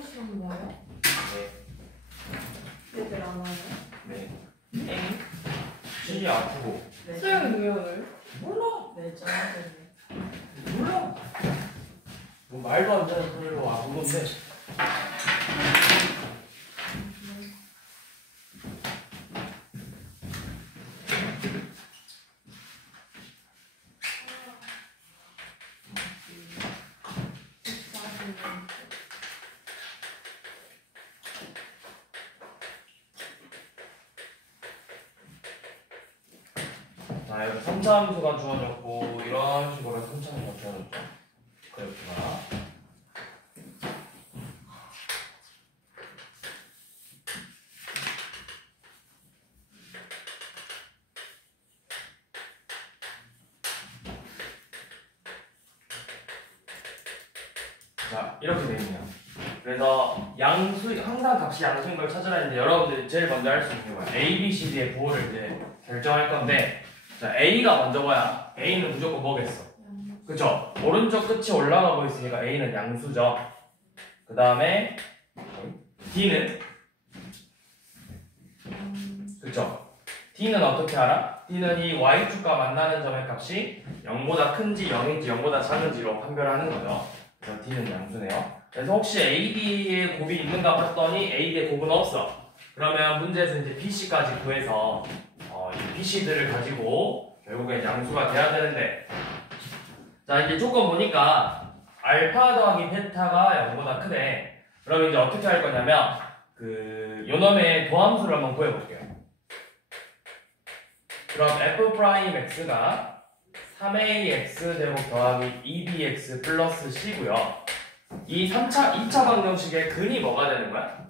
시험 뭐예요? 네. 애들 안 와요? 네. 엥? 시이 아프고. 수영이 왜 오늘? 몰라. 네, 전화드네. 몰라. 뭐 말도 안 되는 소리로 와본 건데. 자, 여기 3차 함수가 주어졌고 이런 식으로 3차 함수가 주어졌죠. 그렇구나. 자, 이렇게 돼 있네요. 그래서 항상 값이 양수인 걸 찾으라 했는데 여러분들이 제일 먼저 할 수 있는 거야. A, B, C, D의 부호를 이제 결정할 건데, 자, A가 먼저 뭐야? A는 무조건 뭐겠어? 그쵸? 오른쪽 끝이 올라가고 있으니까 A는 양수죠. 그 다음에 D는? 그쵸? D는 어떻게 알아? D는 이 Y축과 만나는 점의 값이 0보다 큰지 0인지 0보다 작은지로 판별하는 거죠. 그래서 D는 양수네요. 그래서 혹시 AD의 곱이 있는가 봤더니 AD의 곱은 없어. 그러면 문제에서 이제 BC까지 구해서 이 BC들을 가지고 결국엔 양수가 돼야 되는데, 자, 이제 조건 보니까 알파 더하기 베타가 0보다 크대. 그럼 이제 어떻게 할 거냐면 요 놈의 도함수를 한번 구해볼게요. 그럼 f'x가 3ax 제곱 더하기 2bx 플러스 c고요. 이 2차 방정식의 근이 뭐가 되는 거야?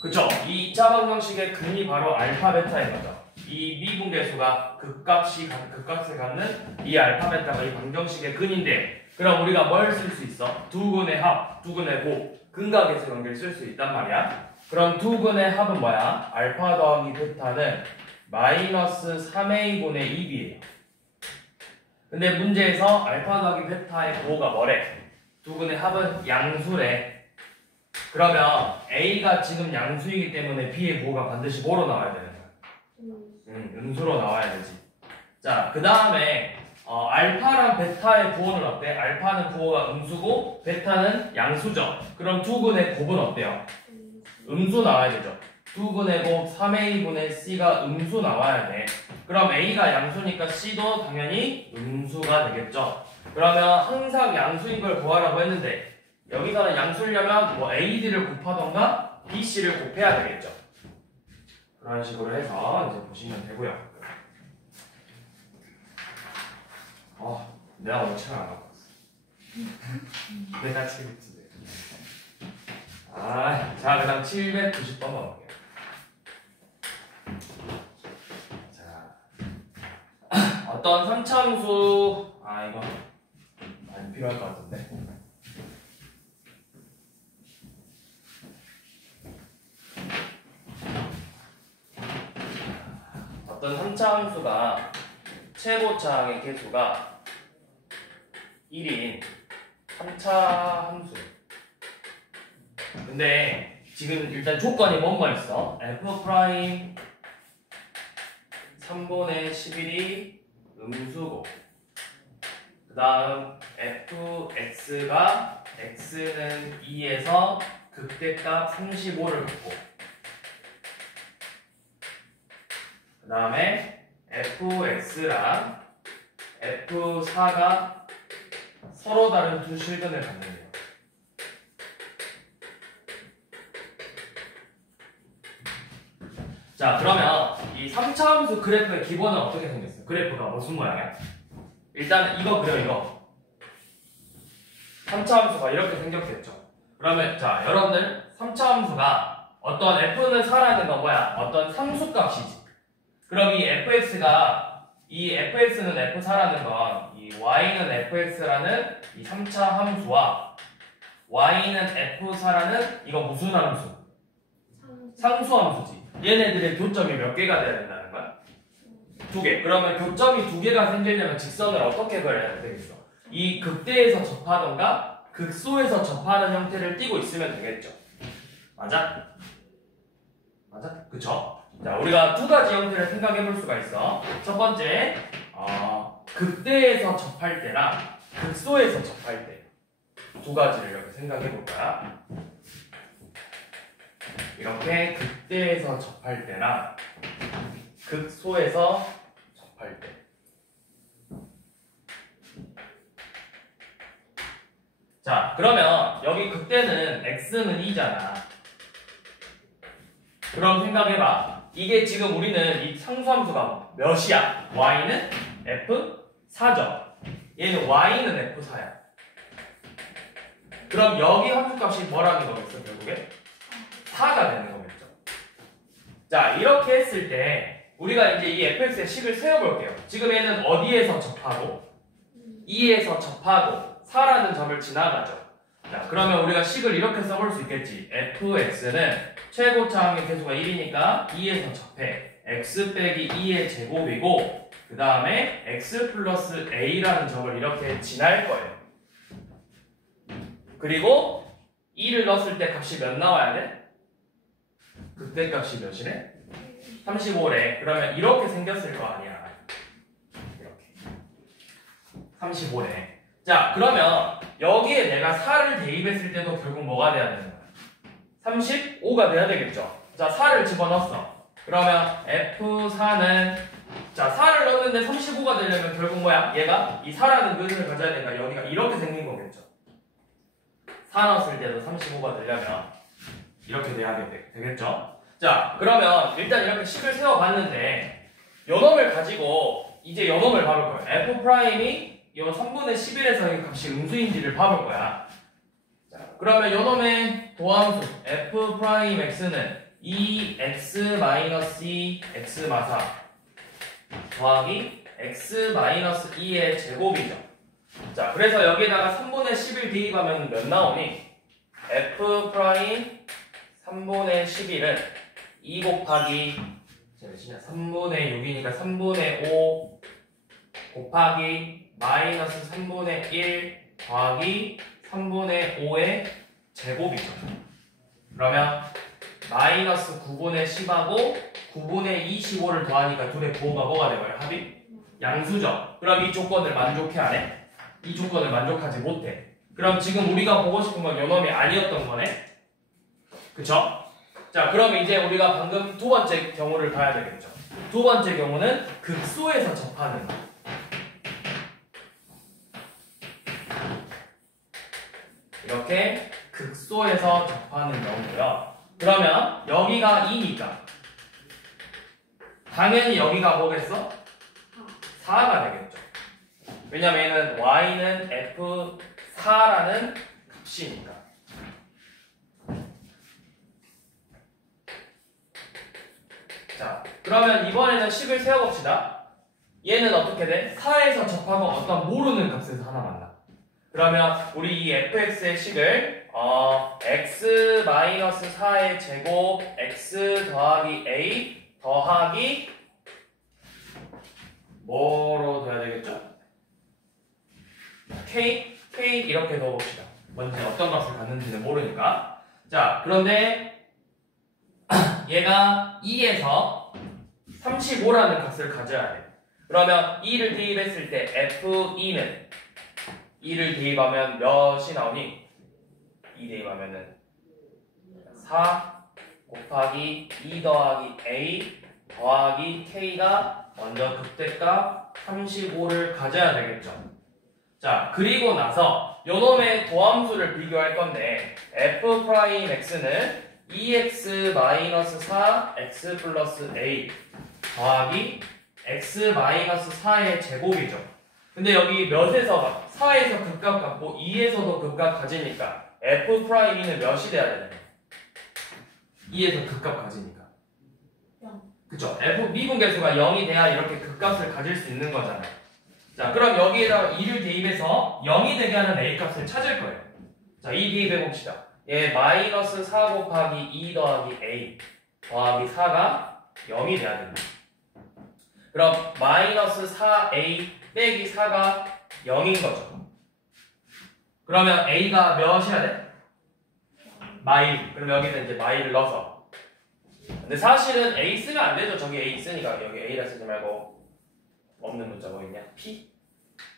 그쵸? 이 2차 방정식의 근이 바로 알파 베타인 거죠. 이 미분계수가 극값을 갖는 이 알파 베타가 이 방정식의 근인데, 그럼 우리가 뭘 쓸 수 있어? 두 근의 합, 두 근의 곱, 근각에서 관계를 쓸 수 있단 말이야. 그럼 두 근의 합은 뭐야? 알파 더하기 베타는 마이너스 3a분의 2b예요. 근데 문제에서 알파 더하기 베타의 부호가 뭐래? 두 근의 합은 양수래. 그러면 A가 지금 양수이기 때문에 B의 부호가 반드시 뭐로 나와야 되는 거야? 음수로 나와야 되지. 자, 그 다음에 알파랑 베타의 부호는 어때? 알파는 부호가 음수고 베타는 양수죠. 그럼 두 근의 곱은 어때요? 음수 나와야 되죠. 두 근의 곱 3a분의 c가 음수 나와야 돼. 그럼 A가 양수니까 C도 당연히 음수가 되겠죠. 그러면 항상 양수인 걸 구하라고 했는데, 여기서는 양수려면 뭐 AD를 곱하던가 BC를 곱해야 되겠죠. 그런 식으로 해서 이제 보시면 되고요. 내가 오늘 책을 안 갖고 왔어. 내가 책을 쓰네. 자, 그 다음 790번 가볼게요. 자, 어떤 3차 함수, 이거 많이 필요할 것 같은데. 어떤 3차 함수가 최고차항의 개수가 1인 3차 함수. 근데 지금 일단 조건이 뭐뭐 있어? f 프라임 3분의 11이 음수고, 그 다음 fx가 x는 2에서 극대값 35를 갖고, 그 다음에 fx랑 f4가 서로 다른 두 실근을 갖는데요. 자, 그러면 이 3차 함수 그래프의 기본은 어떻게 생겼어요? 그래프가 무슨 모양이야? 일단 이거 그려, 이거. 3차 함수가 이렇게 생겼겠죠. 그러면 자, 여러분들 3차 함수가 어떤 f는 4라는 건 뭐야? 어떤 상수값이지. 그럼 이 fx가, 이 fx는 f4라는 건 이 y는 fx라는 이 3차 함수와 y는 f4라는 이거 무슨 함수? 상수 함수지. 얘네들의 교점이 몇 개가 돼야 된다는 거야? 2개. 그러면 교점이 2개가 생기려면 직선을 어떻게 그려야 되겠어? 이 극대에서 접하던가 극소에서 접하는 형태를 띠고 있으면 되겠죠. 맞아? 맞아? 그쵸? 자, 우리가 두 가지 형태를 생각해 볼 수가 있어. 첫 번째, 극대에서 접할 때랑 극소에서 접할 때 두 가지를 이렇게 생각해 볼 거야. 이렇게 극대에서 접할 때랑 극소에서 접할 때. 자, 그러면 여기 극대는 x는 2잖아. 그럼 생각해봐. 이게 지금 우리는 이 상수함수가 몇이야? y는 f4죠. 얘는 y는 f4야. 그럼 여기 함수값이 뭐라는 거겠어, 결국에? 4가 되는 거겠죠. 자, 이렇게 했을 때 우리가 이제 이 fx의 식을 세워볼게요. 지금 얘는 어디에서 접하고 2에서 접하고 4라는 점을 지나가죠. 자, 그러면 우리가 식을 이렇게 써볼 수 있겠지. fx는 최고차 항의 계수가 1이니까 2에서 접해. x 빼기 2의 제곱이고 그 다음에 x 플러스 a라는 점을 이렇게 지날 거예요. 그리고 2를 넣었을 때 값이 몇 나와야 돼? 그때 값이 몇이래? 35래. 그러면 이렇게 생겼을 거 아니야. 이렇게 35래. 자, 그러면 여기에 내가 4를 대입했을 때도 결국 뭐가 돼야 되는 거야? 35가 돼야 되겠죠. 자, 4를 집어넣었어. 그러면 F4는 자, 4를 넣었는데 35가 되려면 결국 뭐야? 얘가 이 4라는 근을 가져야 되니까 여기가 이렇게 생긴 거겠죠. 4 넣었을 때도 35가 되려면 이렇게 돼야 되겠죠. 자, 그러면 일단 이렇게 식을 세워봤는데 요놈을 가지고 이제 요놈을 봐볼 거예요. F 프라임이 요 3분의 11에서 이 값이 음수인지를 봐볼 거야. 자, 그러면 요놈의 도함수 F 프라임 X는 2x-2 x 마사 더하기 x-2의 제곱이죠. 자, 그래서 여기에다가 3분의 11 대입하면 몇 나오니? F 프라임 3분의 11은 2 곱하기 3분의 6이니까 3분의 5 곱하기 마이너스 3분의 1 더하기 3분의 5의 제곱이죠. 그러면 마이너스 9분의 10하고 9분의 25를 더하니까 둘의 부호가 뭐가 되고요? 합이? 양수죠. 그럼 이 조건을 만족해 안 해? 이 조건을 만족하지 못해. 그럼 지금 우리가 보고 싶은 건 요놈이 아니었던 거네? 그쵸? 자, 그럼 이제 우리가 방금 두 번째 경우를 봐야 되겠죠. 두 번째 경우는 극소에서 접하는 거. 이렇게 극소에서 접하는 경우고요. 그러면 여기가 2니까 당연히 여기가 뭐겠어? 4가 되겠죠. 왜냐면 y는 f4라는 값이니까. 자, 그러면 이번에는 식을 세워봅시다. 얘는 어떻게 돼? 4에서 접하고 어떤 모르는 값에서 하나 만나. 그러면 우리 이 fx의 식을 x-4의 제곱 x 더하기 a 더하기 뭐로 둬야 되겠죠? k 이렇게 넣어봅시다. 뭔지 어떤 값을 갖는지는 모르니까. 자, 그런데 얘가 2에서 35라는 값을 가져야 돼. 그러면 2를 대입했을 때 f2는 2를 대입하면 몇이 나오니? 2 대입하면은 4 곱하기 2 더하기 a 더하기 k가 먼저 극대값 35를 가져야 되겠죠. 자, 그리고 나서 요놈의 도함수를 비교할 건데 f 프라임 x는 2x-4 x 플러스 a 더하기 x-4의 제곱이죠. 근데 여기 몇에서 4에서 극값 갖고 2에서도 극값 가지니까 f 프라임이는 몇이 돼야 되나요? 2에서 극값 가지니까. 0. 그쵸? f 미분계수가 0이 돼야 이렇게 극값을 가질 수 있는 거잖아요. 자, 그럼 여기에다가 2를 대입해서 0이 되게 하는 a 값을 찾을 거예요. 자, 2 대입해 봅시다. 얘 마이너스 4 곱하기 2 더하기 a 더하기 4가 0이 돼야 됩니다. 그럼 마이너스 4a 빼기 4가 0인 거죠. 그러면 A가 몇이야 돼? 마일. 그럼 여기는 이제 마일을 넣어서. 근데 사실은 A 쓰면 안 되죠. 저기 A 있으니까 여기 A라 쓰지 말고 없는 문자 뭐 있냐? P.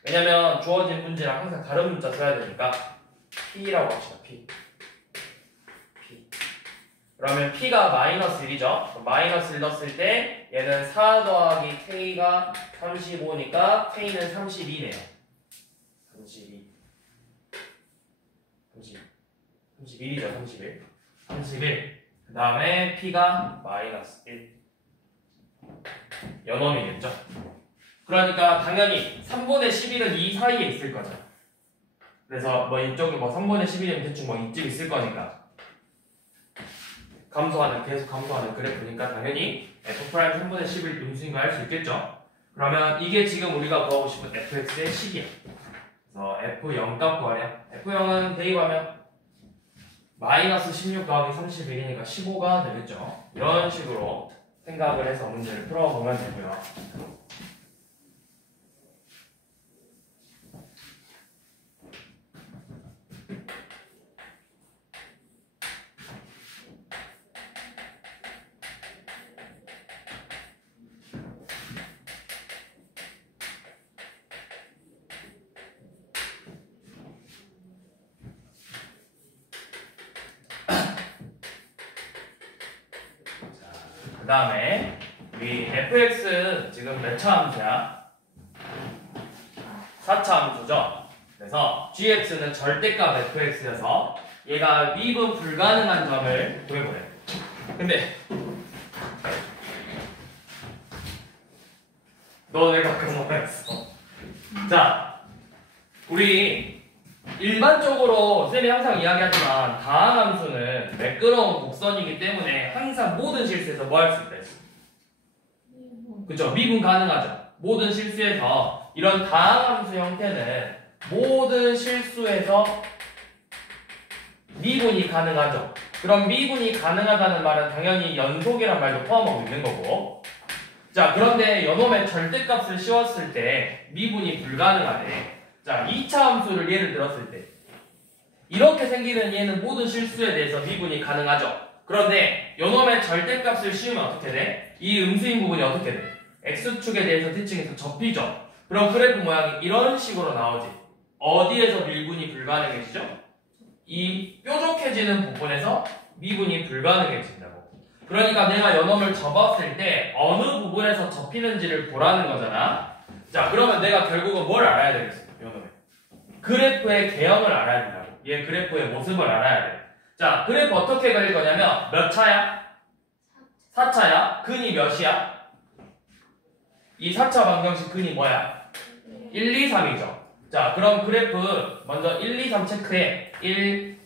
왜냐면 주어진 문제랑 항상 다른 문자 써야 되니까 P라고 합시다. P. 그러면 P가 마이너스 1이죠. 마이너스 1 넣었을 때 얘는 4 더하기 K가 35니까 K는 32네요. 31이죠. 31. 그 다음에 P가 마이너스 1. 연놈이겠죠. 그러니까 당연히 3분의 11은 이 사이에 있을 거죠. 그래서 뭐 이쪽에 뭐 3분의 11이면 대충 뭐 이쯤 있을 거니까 계속 감소하는 그래프니까 당연히 F' 3분의 11 음수인가 할 수 있겠죠. 그러면 이게 지금 우리가 구하고 싶은 fx의 식이야. 그래서 f0 값 구하냐? f0은 대입하면 마이너스 16 더하기 31이니까 15가 되겠죠. 이런 식으로 생각을 해서 문제를 풀어보면 되고요. 그 다음에 우리 fx 지금 몇 차 함수야? 4차 함수죠. 그래서 gx는 절대값 fx여서 얘가 미분 불가능한 점을 구해보래. 근데 너 왜 가끔 뭐했어? 자, 우리 일반적으로 쌤이 항상 이야기하지만 다항함수는 매끄러운 곡선이기 때문에 항상 모든 실수에서 뭐 할 수 있다 했어? 그쵸? 미분 가능하죠. 모든 실수에서 이런 다항함수 형태는 모든 실수에서 미분이 가능하죠. 그럼 미분이 가능하다는 말은 당연히 연속이란 말도 포함하고 있는 거고. 자, 그런데 요놈의 절대값을 씌웠을 때 미분이 불가능하네. 자, 2차 함수를 예를 들었을 때 이렇게 생기는 얘는 모든 실수에 대해서 미분이 가능하죠. 그런데 요놈의 절대값을 씌우면 어떻게 돼? 이 음수인 부분이 어떻게 돼? x축에 대해서 대칭해서 접히죠. 그럼 그래프 모양이 이런 식으로 나오지. 어디에서 미분이 불가능해지죠? 이 뾰족해지는 부분에서 미분이 불가능해진다고. 그러니까 내가 요놈을 접었을 때 어느 부분에서 접히는지를 보라는 거잖아. 자, 그러면 내가 결국은 뭘 알아야 되겠어? 요놈의 그래프의 개형을 알아야 된다고. 얘 그래프의 모습을 알아야 돼. 자, 그래프 어떻게 그릴 거냐면 몇 차야? 4차야? 근이 몇이야? 이 4차 방정식 근이 뭐야? 1, 2, 3이죠. 자, 그럼 그래프 먼저 1, 2, 3 체크해. 1,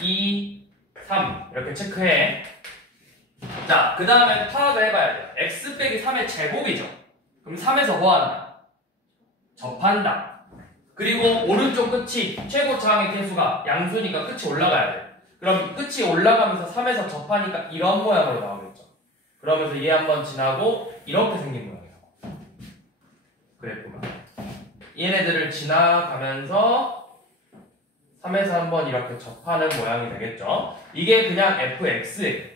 2, 3 이렇게 체크해. 자, 그 다음에 파악을 해봐야 돼. x 빼기 3의 제곱이죠. 그럼 3에서 뭐 한다? 접한다. 그리고 오른쪽 끝이 최고차항의 개수가 양수니까 끝이 올라가야 돼. 그럼 끝이 올라가면서 3에서 접하니까 이런 모양으로 나오겠죠. 그러면서 얘 한번 지나고 이렇게 생긴 모양이라고. 그래프가. 얘네들을 지나가면서 3에서 한번 이렇게 접하는 모양이 되겠죠. 이게 그냥 fx예요.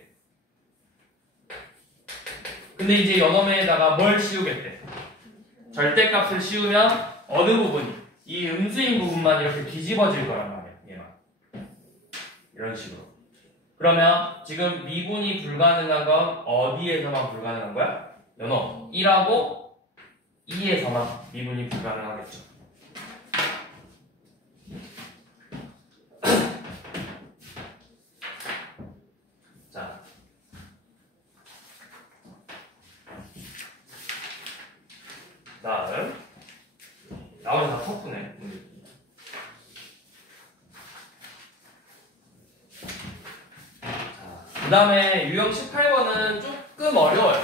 근데 이제 요놈에다가 뭘 씌우겠대? 절대값을 씌우면 어느 부분이? 이 음수인 부분만 이렇게 뒤집어질 거란 말이야. 얘만. 이런 식으로. 그러면 지금 미분이 불가능한 건 어디에서만 불가능한 거야? 요놈 1하고 2에서만 미분이 불가능하겠죠. 자, 다음 나머지 다 터프네. 그 다음에 유형 18번은 조금 어려워요.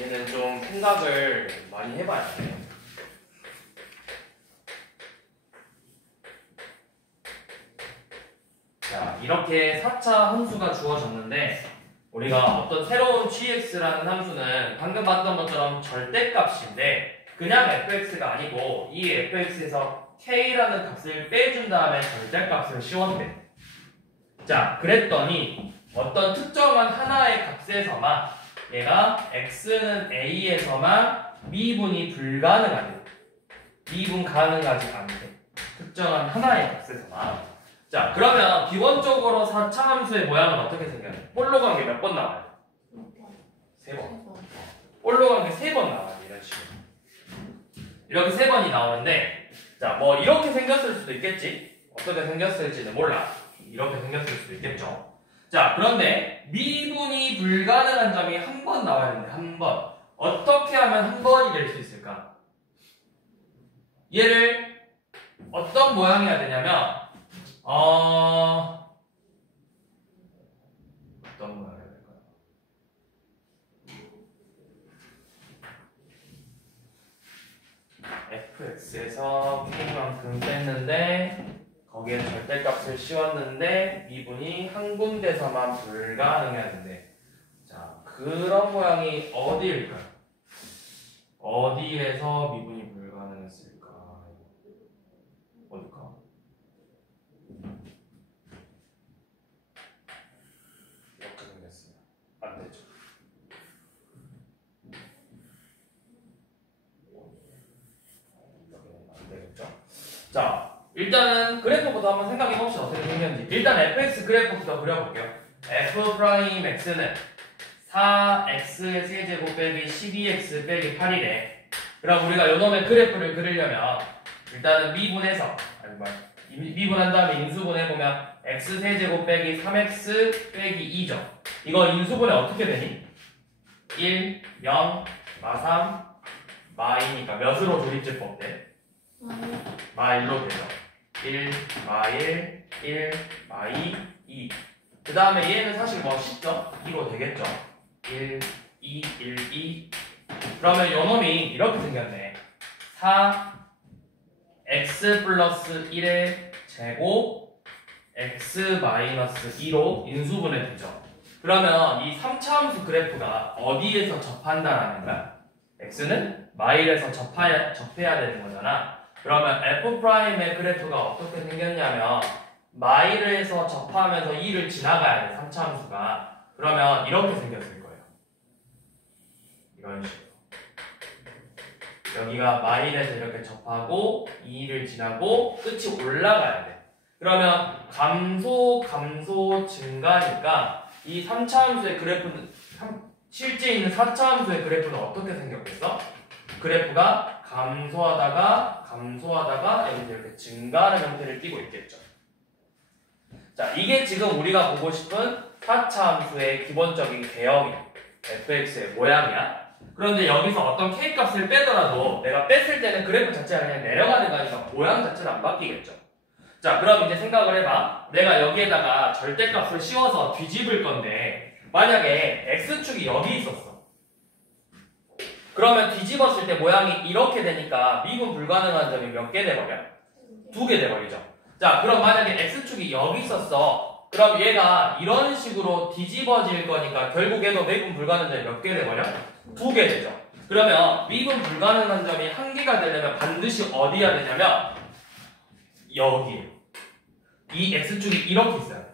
얘는 좀 생각을 많이 해봐야 돼. 자, 이렇게 4차 함수가 주어졌는데 우리가 어떤 새로운 gx라는 함수는 방금 봤던 것처럼 절대값인데 그냥 fx가 아니고 이 fx에서 k라는 값을 빼준 다음에 절대값을 씌웠대. 자, 그랬더니 어떤 특정한 하나의 값에서만 얘가 x는 a에서만 미분이 불가능하대. 미분 가능하지 않대. 특정한 하나의 값에서만. 자, 그러면 기본적으로 4차 함수의 모양은 어떻게 생겨요? 볼로 관계 몇 번 나와요? 3번. 볼로 관계 3번 나와요. 이런 식으로. 이렇게 3번이 나오는데, 자, 뭐 이렇게 생겼을 수도 있겠지. 어떻게 생겼을지는 몰라. 이렇게 생겼을 수도 있겠죠. 자, 그런데 미분이 불가능한 점이 한 번 나와야 되는데, 한 번. 어떻게 하면 한 번이 될 수 있을까? 얘를 어떤 모양이어야 되냐면, 어떤 모양이어야 될까요? fx에서 k만큼 뺐는데 거기에 절대값을 씌웠는데 미분이 한 군데서만 불가능했는데, 자, 그런 모양이 어디일까요? 어디에서 미분이 불가능했을까? 어딜까? 이렇게 생겼어요. 안 되죠. 안 되겠죠? 자, 일단은 그래프부터 한번 생각해 봅시다. 어떻게 생겼는지. 일단 fx 그래프부터 그려볼게요. f'x는 4x의 세제곱 빼기 12x 빼기 8이래. 그럼 우리가 요놈의 그래프를 그리려면 일단은 미분해서, 미분한 다음에 인수분해 보면 x 세제곱 빼기 3x 빼기 2죠. 이거 인수분해 어떻게 되니? 1, 0, 마3, 마2니까 몇으로 조립제법 돼? 마1로 되죠. 1, 마1, 1, 마2, 2. 그 다음에 얘는 사실 뭐 쉽죠? 2로 되겠죠. 1, 2, 1, 2. 그러면 요놈이 이렇게 생겼네. 4, x 플러스 1의 제곱, x 마이너스 2로 인수분해 되죠. 그러면 이 3차 함수 그래프가 어디에서 접한다라는 거야? x는 마일에서 접해야 되는 거잖아. 그러면 f'의 그래프가 어떻게 생겼냐면 마일에서 접하면서 2를 지나가야 돼, 3차 함수가. 그러면 이렇게 생겼을 거예요. 이런 식으로. 여기가 마일에서 이렇게 접하고 2를 지나고 끝이 올라가야 돼. 그러면 감소 증가니까 이 3차 함수의 그래프는 실제 있는 4차 함수의 그래프는 어떻게 생겼겠어? 그래프가 감소하다가 여기서 이렇게 증가하는 형태를 띠고 있겠죠. 자, 이게 지금 우리가 보고 싶은 4차 함수의 기본적인 개형이야. fx의 모양이야. 그런데 여기서 어떤 k값을 빼더라도 내가 뺐을 때는 그래프 자체가 그냥 내려가는 거니까 모양 자체는 안 바뀌겠죠. 자, 그럼 이제 생각을 해봐. 내가 여기에다가 절대값을 씌워서 뒤집을 건데 만약에 x축이 여기 있었어. 그러면 뒤집었을 때 모양이 이렇게 되니까 미분 불가능한 점이 몇 개 돼버려? 2개 돼버리죠. 자, 그럼 만약에 x축이 여기 있었어. 그럼 얘가 이런 식으로 뒤집어질 거니까 결국 얘도 미분 불가능한 점이 몇 개 돼버려? 2개 되죠. 그러면 미분 불가능한 점이 1개가 되려면 반드시 어디야 되냐면 여기. 이 x축이 이렇게 있어야 돼.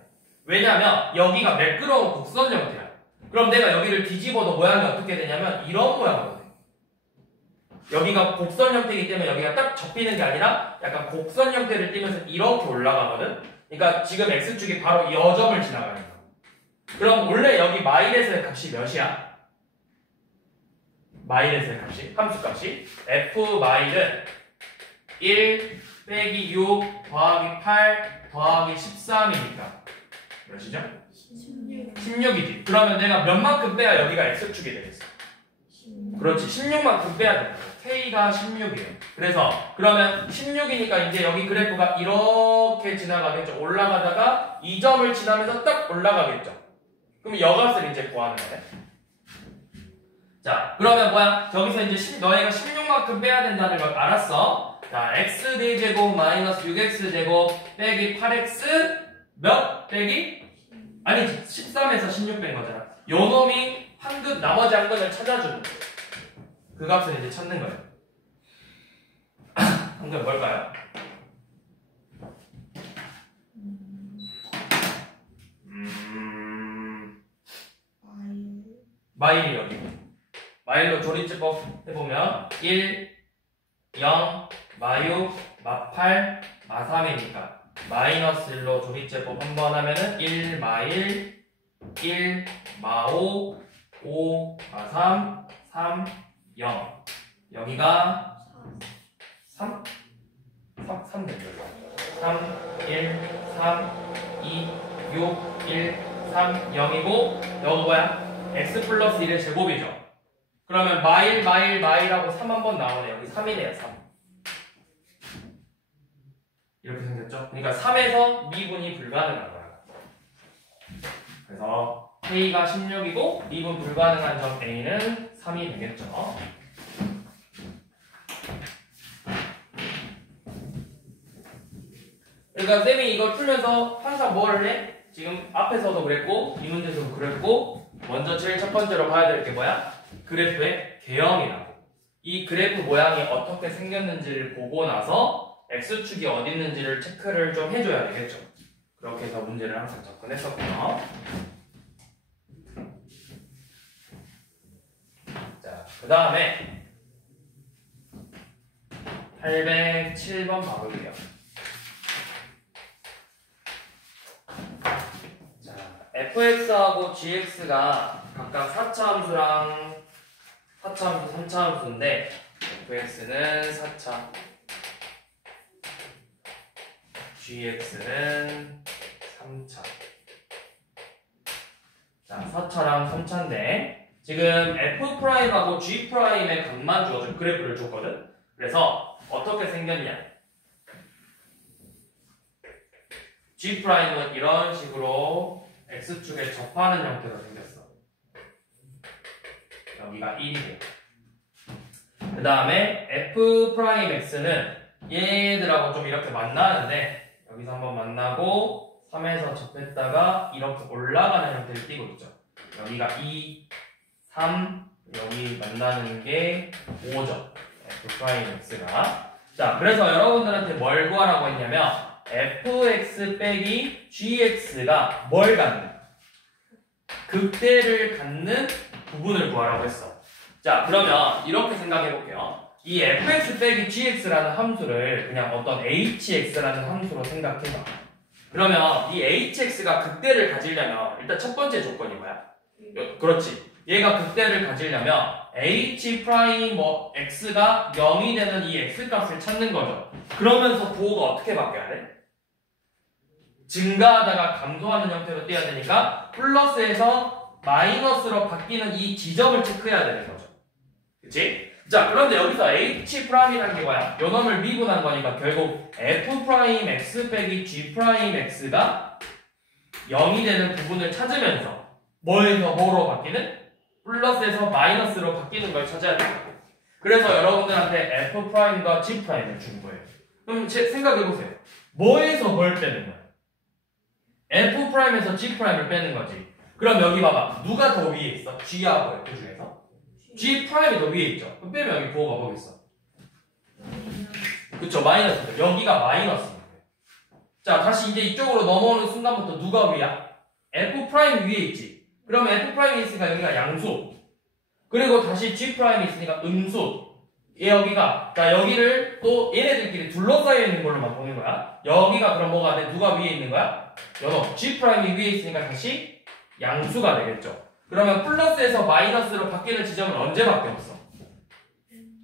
왜냐면 여기가 매끄러운 곡선 형태야. 그럼 내가 여기를 뒤집어도 모양이 어떻게 되냐면 이런 모양으로 돼. 여기가 곡선 형태이기 때문에 여기가 딱 접히는 게 아니라 약간 곡선 형태를 띠면서 이렇게 올라가거든. 그러니까 지금 x축이 바로 이 점을 지나가는 거야. 그럼 원래 여기 마이너스의 값이 몇이야? 마이너스의 값이, 함수값이 f 마일은 1 빼기 6 더하기 8 더하기 13이니까 몇이죠? 16이지. 그러면 내가 몇만큼 빼야 여기가 x축이 되겠어? 그렇지, 16만큼 빼야 되는 거야. k가 16이에요. 그래서 그러면 16이니까 이제 여기 그래프가 이렇게 지나가겠죠. 올라가다가 이 점을 지나면서 딱 올라가겠죠. 그럼 이 값을 이제 구하는 거네. 자, 그러면 뭐야? 저기서 이제 너희가 16만큼 빼야 된다는 걸 알았어. 자, x 4제곱 마이너스 6x 제곱 빼기 8x 몇 빼기? 아니 13에서 16 뺀 거잖아. 요 놈이 나머지 한 근을 찾아주는 거예요. 그 값을 이제 찾는 거예요. 한근 뭘까요? 마일이 여기. 마일로 조리제법 해보면 1, 0, 마6, 마8, 마3이니까 마이너스 1로 조리제법 한번 하면은 1, 마1, 1, 마5, 5, 마3, 3, 0. 여기가 3? 3 된다. 3, 1, 3, 2, 6, 1, 3, 0이고 여기 뭐야? x 플러스 1의 제곱이죠. 그러면 마일하고 3 한 번 나오네. 여기 3이네요. 3. 이렇게 생겼죠? 그러니까 3에서 미분이 불가능한 거야. 그래서 K가 16이고 미분 불가능한 점 A는 3이 되겠죠. 그러니까 쌤이 이걸 풀면서 항상 뭘 해? 지금 앞에서도 그랬고 이 문제에서도 그랬고 먼저 제일 첫 번째로 봐야 될 게 뭐야? 그래프의 개형이라고. 이 그래프 모양이 어떻게 생겼는지를 보고 나서 X축이 어디 있는지를 체크를 좀 해줘야 되겠죠. 그렇게 해서 문제를 항상 접근했었고요. 자, 그 다음에 807번 봐볼게요. 자, fx하고 gx가 각각 4차 함수랑 4차 함수, 3차 함수인데 fx는 4차, gx는 3차. 자, 4차랑 3차인데 지금 f'하고 g'의 값만 주어준 그래프를 줬거든. 그래서 어떻게 생겼냐? g'은 이런 식으로 x축에 접하는 형태로 생겼어. 여기가 1이에요. 그 다음에 f'x는 얘들하고 좀 이렇게 만나는데 여기서 한번 만나고 3에서 접했다가 이렇게 올라가는 형태를 띄고 있죠. 여기가 2, 3, 여기 만나는 게 5죠. f'x가. 자, 그래서 여러분들한테 뭘 구하라고 했냐면 fx 빼기 gx가 뭘 갖는? 극대를 갖는 부분을 구하라고 했어. 자, 그러면 이렇게 생각해 볼게요. 이 fx 빼기 gx라는 함수를 그냥 어떤 hx라는 함수로 생각해봐. 그러면 이 hx가 극대를 가지려면 일단 첫 번째 조건이 뭐야? 그렇지. 얘가 극대를 가지려면 h 프라임 x가 0이 되는 이 x값을 찾는 거죠. 그러면서 부호가 어떻게 바뀌어야 돼? 증가하다가 감소하는 형태로 띄어야 되니까 플러스에서 마이너스로 바뀌는 이 지점을 체크해야 되는 거죠. 그치? 자, 그런데 여기서 h'이라는 게 뭐야? 요 놈을 미분한 거니까 결국 f'x 빼기 g'x가 0이 되는 부분을 찾으면서 뭐에서 뭐로 바뀌는? 플러스에서 마이너스로 바뀌는 걸 찾아야 돼요. 그래서 여러분들한테 f'과 g'을 준 거예요. 그럼 생각해보세요. 뭐에서 뭘 빼는 거야? f'에서 g'을 빼는 거지. 그럼 여기 봐봐. 누가 더 위에 있어? g하고 f 중에서? g'이 더 위에 있죠. 그럼 빼면 여기 부호가 뭐겠어? 그쵸, 마이너스죠. 여기가 마이너스인 거예요. 자, 다시 이제 이쪽으로 넘어오는 순간부터 누가 위야? f' 위에 있지. 그러면 f'이 있으니까 여기가 양수. 그리고 다시 g'이 있으니까 음수. 여기가, 자, 여기를 또 얘네들끼리 둘러싸여 있는 걸로만 보는 거야. 여기가 그럼 뭐가 돼? 누가 위에 있는 거야? 여기 g'이 위에 있으니까 다시 양수가 되겠죠. 그러면 플러스에서 마이너스로 바뀌는 지점은 언제 바뀌었어?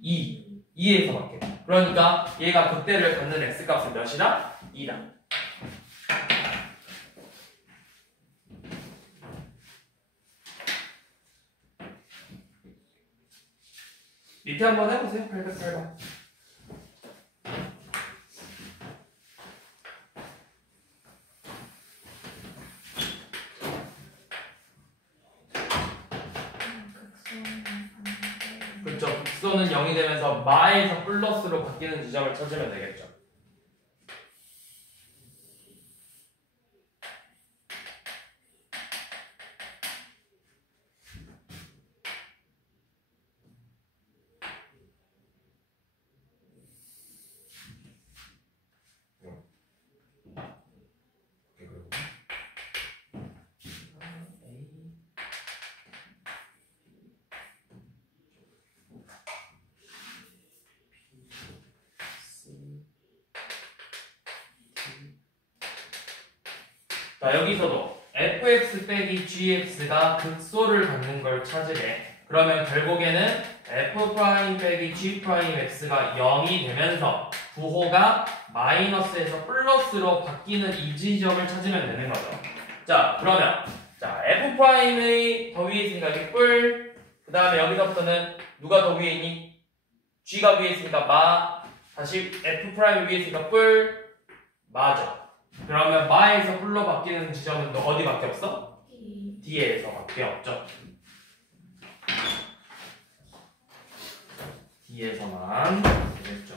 2에서 바뀌어. 그러니까 얘가 극대를 갖는 x값은 몇이다? 2다. 밑에 한번 해보세요. 808번. 그렇죠. 극소는 0이 되면서 마에서 플러스로 바뀌는 지점을 찾으면 되겠죠. 자, 여기서도 fx 빼기 gx가 극소를 갖는 걸 찾으래. 그러면 결국에는 f 프라임 빼기 g 프라임 x가 0이 되면서 부호가 마이너스에서 플러스로 바뀌는 이 지점을 찾으면 되는 거죠. 자, 그러면 자 f 프라임이 더 위에 있으니까 이게 뿔. 그 다음에 여기서부터는 누가 더 위에 있니? g가 위에 있으니까 마. 다시 f 프라임이 위에 있으니까 뿔. 마죠. 그러면 마에서 뿔로 바뀌는 지점은 또 어디밖에 없어? D에서밖에 없죠. D에서만 되겠죠.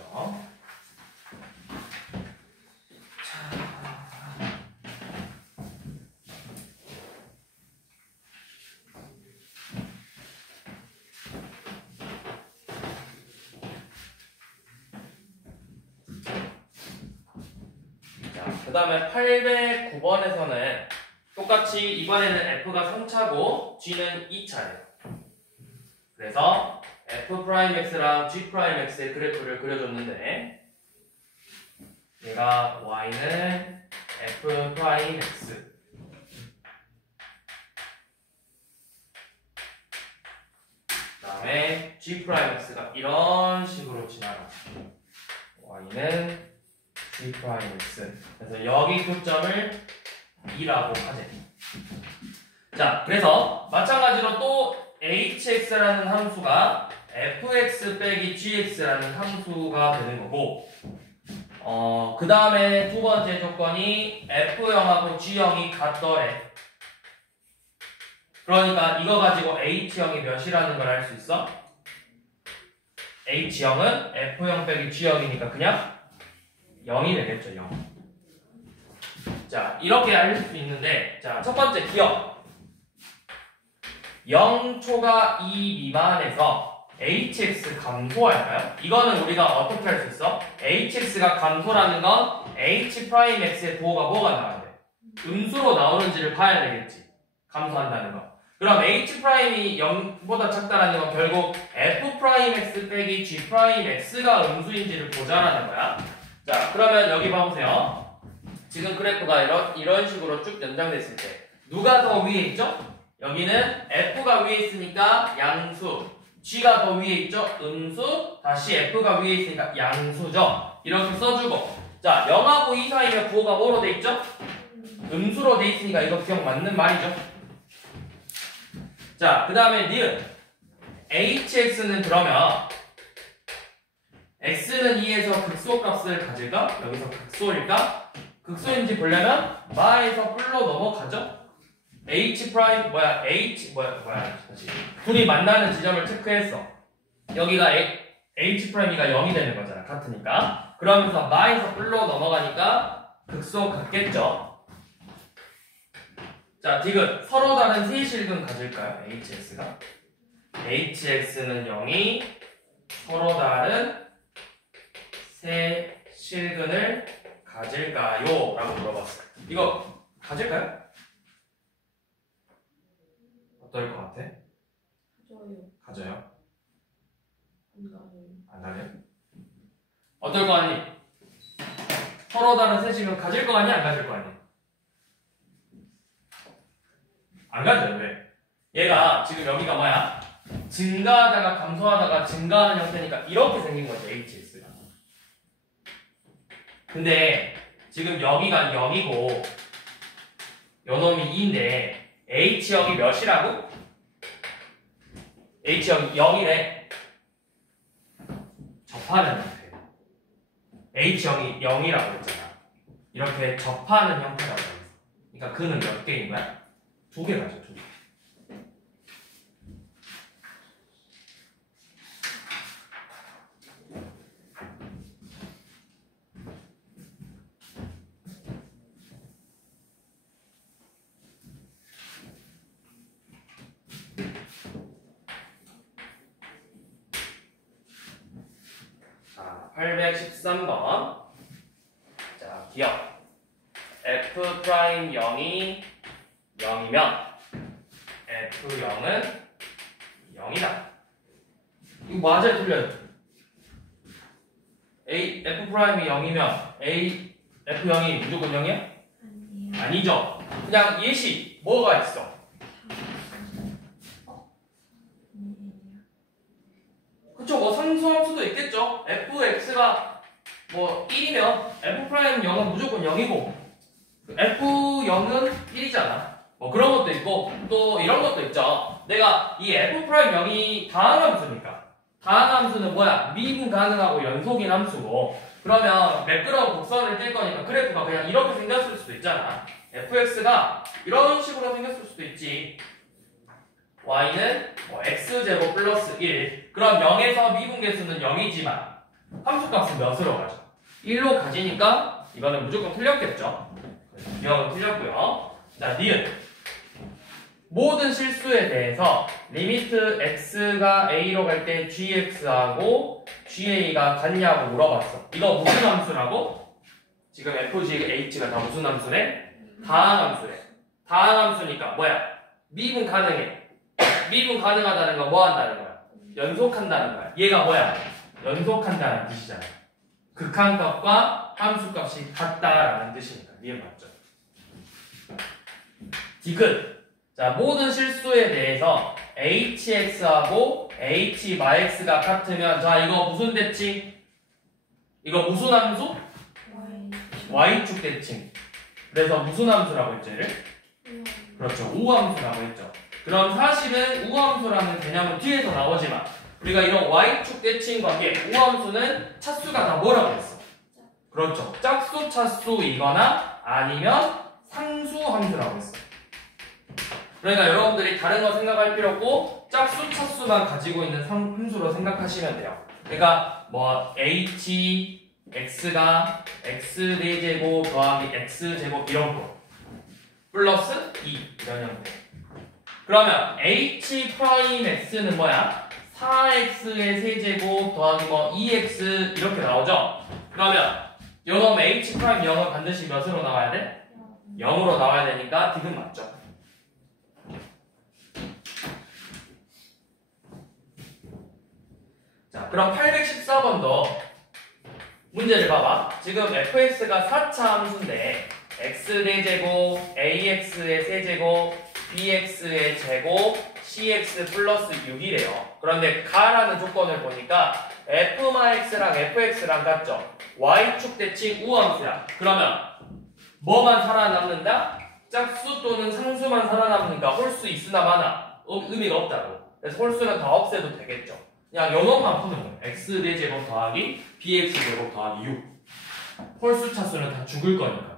그 다음에 809번에서는 똑같이 이번에는 F가 3차고 G는 2차예요. 그래서 F'X랑 G'X의 그래프를 그려줬는데 얘가 Y는 F'X 그 다음에 G'X가 이런 식으로 지나가. Y는 G'X. 그래서 여기 교점을 2라고 하재. 자, 그래서 마찬가지로 또 hx라는 함수가 fx 빼기 gx라는 함수가 되는 거고, 그 다음에 두 번째 조건이 f0하고 g0이 같더래. 그러니까 이거 가지고 h0이 몇이라는 걸 알 수 있어? h0은 f0 빼기 g0이니까 그냥 0이 되겠죠, 0. 자, 이렇게 알 수 있는데, 자, 첫 번째 기억. 0초가 2 미만에서 hx 감소할까요? 이거는 우리가 어떻게 할 수 있어? hx가 감소라는 건 h'x의 부호가 뭐가 나와야 돼? 음수로 나오는지를 봐야 되겠지. 감소한다는 거. 그럼 h'이 0보다 작다라는 건 결국 f'x 빼기 g'x가 음수인지를 보자라는 거야. 자, 그러면 여기 봐보세요. 지금 그래프가 이런 식으로 쭉 연장됐을 때 누가 더 위에 있죠? 여기는 F가 위에 있으니까 양수, G가 더 위에 있죠? 음수, 다시 F가 위에 있으니까 양수죠? 이렇게 써주고, 자, 0하고 2 사이면 부호가 뭐로 돼 있죠? 음수로 돼 있으니까 이거 기억 맞는 말이죠? 자, 그 다음에 니은 hx는 그러면 x는 2에서 극소값을 가질까? 여기서 극소일까? 극소인지 보려면 마에서 뿔로 넘어가죠? h 프라임 다시 둘이 만나는 지점을 체크했어. 여기가 h 프라임이가 0이 되는 거잖아. 같으니까. 그러면서 마에서 뿔로 넘어가니까 극소 같겠죠? 자, 디귿 서로 다른 세 실근 가질까요? hx가 hx는 0이 서로 다른 세 실근을 가질까요? 라고 물어봤어요. 이거 가질까요? 어떨 것 같아? 가져요. 안 가져요? 어떨 거 아니? 서로 다른 세 실근 가질 거 아니? 안 가질 거 아니? 안 가져요. 왜? 얘가 지금 여기가 뭐야? 증가하다가 감소하다가 증가하는 형태니까 이렇게 생긴 거죠. hx가. 근데 지금 여기가 0이고 요놈이 2인데 h0이 몇이라고? h0이 0이래. 접하는 형태. h0이 0이라고 했잖아. 이렇게 접하는 형태라고 했어. 그러니까 그는 몇 개인 거야? 2개가죠. 2개. 자, 813번. 자, 기억. f'0이 0이면 f0은 0이다. 이거 맞아요, 틀려요? f'이 0이면 f0이 무조건 0이야? 아니요. 아니죠. 그냥 예시 뭐가 있어? 그쵸, 뭐 상수함수도 있겠죠. fx가 뭐 1이면 f'0은 무조건 0이고 f0은 1이잖아. 뭐 그런 것도 있고 또 이런 것도 있죠. 내가 이 f'0이 다항함수니까 다항함수는 뭐야? 미분 가능하고 연속인 함수고 그러면 매끄러운 곡선을 뗄 거니까 그래프가 그냥 이렇게 생겼을 수도 있잖아. fx가 이런 식으로 생겼을 수도 있지. y는 뭐 x제곱 플러스 1. 그럼 0에서 미분계수는 0이지만 함수값은 몇으로 가죠? 1로 가지니까 이거는 무조건 틀렸겠죠. 0은 틀렸고요. 자, 니은 모든 실수에 대해서 리미트 x가 a로 갈 때 gx하고 ga가 같냐고 물어봤어. 이거 무슨 함수라고? 지금 f, g, h가 다 무슨 함수래? 다항함수래. 다항함수니까 뭐야? 미분 가능해. 미분 가능하다는 건 뭐 한다는 거야? 연속한다는 거야. 얘가 뭐야? 연속한다는 뜻이잖아. 극한값과 함수값이 같다라는 뜻이니까. 이해 맞죠? 디귿. 자, 모든 실수에 대해서 hx하고 hx가 같으면 자, 이거 무슨 대칭? 이거 무슨 함수? y축 대칭. 그래서 무슨 함수라고 했죠, 얘를? 그렇죠. 우함수라고 했죠. 그럼 사실은 우함수라는 개념은 뒤에서 나오지만 우리가 이런 y축 대칭 관계 우함수는 차수가 다 뭐라고 했어? 그렇죠. 짝수 차수이거나 아니면 상수함수라고 했어. 그러니까 여러분들이 다른 거 생각할 필요 없고 짝수 차수만 가지고 있는 함수로 생각하시면 돼요. 그러니까 뭐 h x가 x 4제곱 더하기 x제곱 이런 거 플러스 2 이런 형태. 그러면 h'x는 뭐야? 4x의 세제곱 더하기 뭐 2x 이렇게 나오죠? 그러면 요놈 h'0은 반드시 몇으로 나와야 돼? 0으로 나와야 되니까 디귿 맞죠? 자, 그럼 814번도 문제를 봐봐. 지금 fx가 4차 함수인데 x 4제곱, ax의 세제곱, bx의 제곱, cx 플러스 6이래요. 그런데 가라는 조건을 보니까 fx랑 fx랑 같죠? y축 대칭 우함수야. 그러면 뭐만 살아남는다? 짝수 또는 상수만 살아남으니까 홀수 있으나 마나 의미가 없다고. 그래서 홀수는 다 없애도 되겠죠. 그냥 요놈만 푸는 거예요. x 4제곱 더하기 bx제곱 더하기 6. 홀수 차수는 다 죽을 거니까.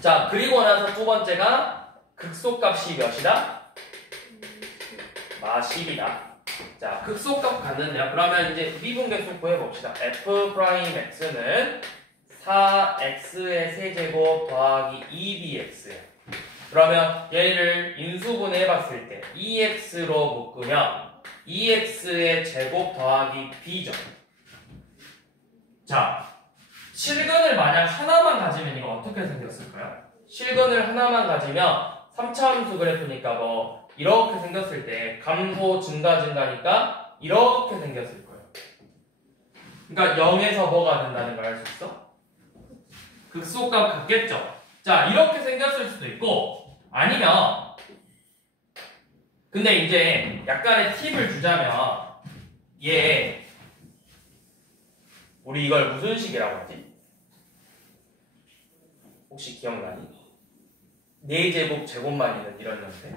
자, 그리고 나서 두 번째가 극소값이 몇이다? 마10이다. 자, 극소값 갖는데요. 그러면 이제 미분계수 구해봅시다. f'x는 4x의 세제곱 더하기 2bx예요. 그러면 얘를 인수분해 해봤을 때 2x로 묶으면 2x의 제곱 더하기 b죠. 자, 실근을 만약 하나만 가지면 이거 어떻게 생겼을까요? 실근을 하나만 가지면 3차 함수 그래프니까 뭐 이렇게 생겼을 때 감소 증가니까 이렇게 생겼을 거예요. 그러니까 0에서 뭐가 된다는 걸 알 수 있어? 극소값 같겠죠? 자, 이렇게 생겼을 수도 있고 아니면 근데 이제 약간의 팁을 주자면 얘 우리 이걸 무슨 식이라고 하지? 혹시 기억나니? 4제곱 제곱만 있는 이런 형태.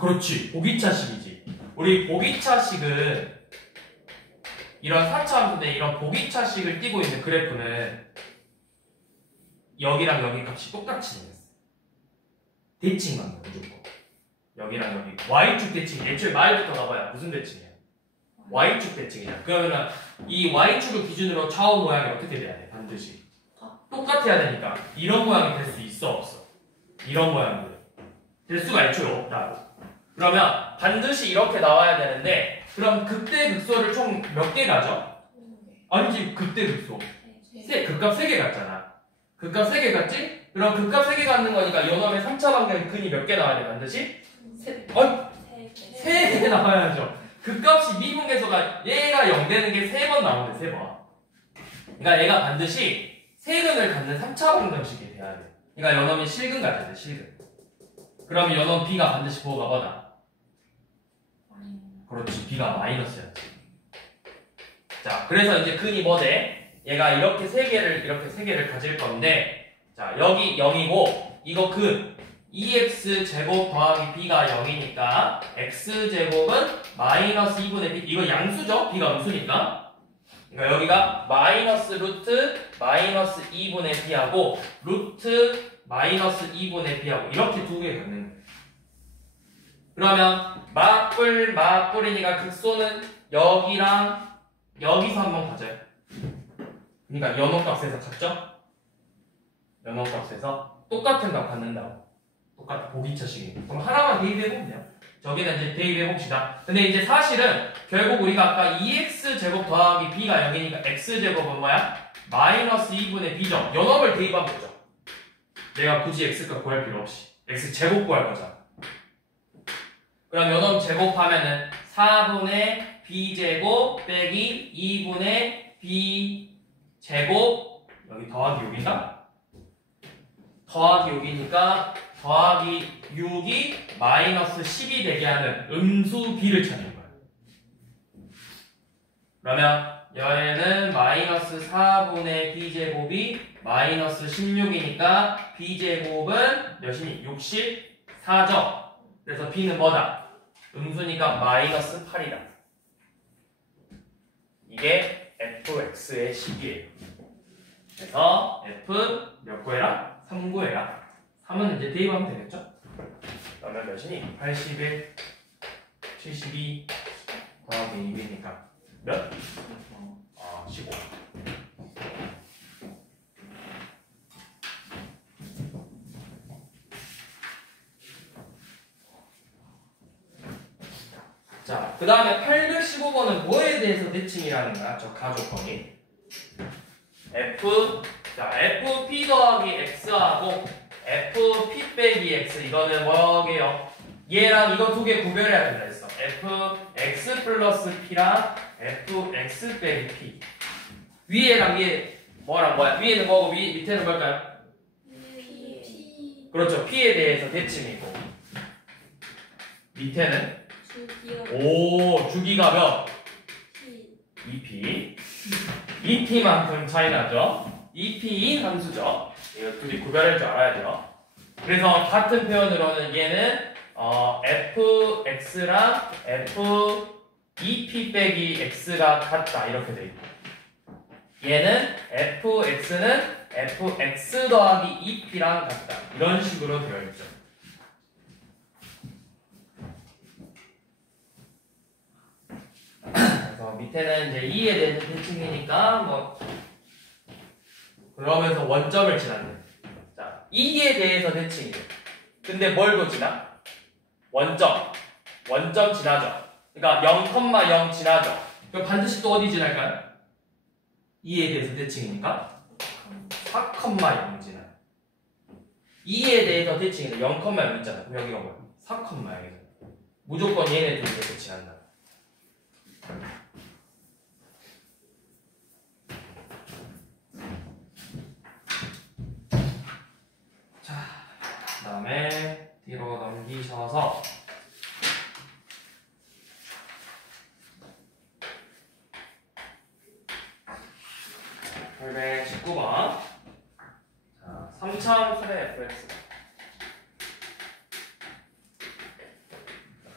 그렇지. 보기차식이지. 우리 보기차식은 이런 4차 함수인데 이런 보기차식을 띄고 있는 그래프는 여기랑 여기 값이 똑같이 생겼어. 대칭만 무조건. 여기랑 여기 y축 대칭. 애초에 말부터 나봐야 무슨 대칭이야? y축 대칭이야. 그러면 이 y축을 기준으로 좌우 모양이 어떻게 돼야 돼? 반드시 똑같아야 되니까 이런 모양이 될 수 있어 없어? 이런 모양이 될 수가 애초에 없다고. 그러면 반드시 이렇게 나와야 되는데 그럼 극대 극소를 총 몇 개 가죠? 아니지, 극대 극소 극값 3개 같잖아. 극값 3개 같지? 그럼 극값 3개 갖는 거니까 요놈의 3차 방정의 근이 몇 개 나와야 돼 반드시? 3개 나와야죠. 극값이 미분계수가 얘가 0 되는 게 3번 나오는데 3번. 그러니까 얘가 반드시 세근을 갖는 3차 방정식이 돼야 돼. 그러니까 요놈이 실근 가져야 돼, 실근. 그러면 요놈 b가 반드시 부호가 뭐다? 그렇지, b가 마이너스였지. 자, 그래서 이제 근이 뭐돼? 얘가 이렇게 세 개를 가질 건데, 자, 여기 0이고, 이거 근 2x 제곱 더하기 b가 0이니까 x 제곱은 마이너스 2분의 b. 이거 양수죠? b가 음수니까. 그러니까 여기가 마이너스 루트 마이너스 2분의 b하고 루트 마이너스 2분의 b하고 이렇게 두 개 갖는 거예요. 그러면 마뿔이니까 극소는 여기랑 여기서 한번 가져요. 그러니까 연호값에서 갔죠? 연호값에서 똑같은 값 갖는다고. 똑같은 보기처식이에요. 그럼 하나만 대입해보면 돼요. 저기는 이제 대입해봅시다. 근데 이제 사실은 결국 우리가 아까 2x제곱 더하기 b가 0이니까 x제곱은 뭐야? 마이너스 2분의 b죠. 연업을 대입하면 되죠. 내가 굳이 x값 구할 필요 없이 x제곱 구할 거잖아. 그럼 연업 제곱하면은 4분의 b제곱 빼기 2분의 b제곱 여기 더하기 6인가? 더하기 6이니까 더하기 6이 마이너스 10이 되게 하는 음수 b를 찾는 거예요. 그러면 얘는 마이너스 4분의 b제곱이 마이너스 16이니까 b제곱은 몇이니? 64죠. 그래서 b는 뭐다? 음수니까 마이너스 8이다. 이게 fx의 식이에요. 그래서 f 몇 구해라? 3 구해라. 3은 이제 대입하면 되겠죠? 그러면 몇이니? 81, 72 더하기 2이니까 몇? 15. 자, 그 다음에 815번은 뭐에 대해서 대칭이라는 거야? 저 가조건이 fp 더하기 x하고 fp 빼기 x 이거는 뭐게요? 얘랑 이거 두 개 구별해야 된다 했어. fx 플러스 p랑 fx 빼기 p. 위에랑 위에 뭐랑 뭐야? 위에는 뭐고 밑에는 뭘까요? P. 그렇죠. p에 대해서 대칭이고 밑에는 주기가 주기가 몇? P. 2p. 2p만큼 차이 나죠? 2p인 함수죠. 이거 둘이 구별할 줄 알아야죠. 그래서 같은 표현으로는 얘는 fx랑 f2p 빼기 x가 같다 이렇게 돼 있고 얘는 fx는 fx 더하기 2p랑 같다 이런 식으로 되어 있죠. 그래서 밑에는 이제 2에 대해서 대칭이니까 뭐 그러면서 원점을 지났네. 자, 2에 대해서 대칭이에요. 근데 뭘 도 지나? 원점 지나죠. 그러니까 0,0 지나죠. 그럼 반드시 또 어디 지날까요? 2에 대해서 대칭이니까 4,0 지나. 2에 대해서 대칭이니까 0,0 있잖아. 그럼 여기가 뭐야? 4,0이잖아. 무조건 얘네 둘이 대칭한다. 자, 그 다음에 뒤로 넘기셔서 혈배 19번. 자, 3차함수의 fx.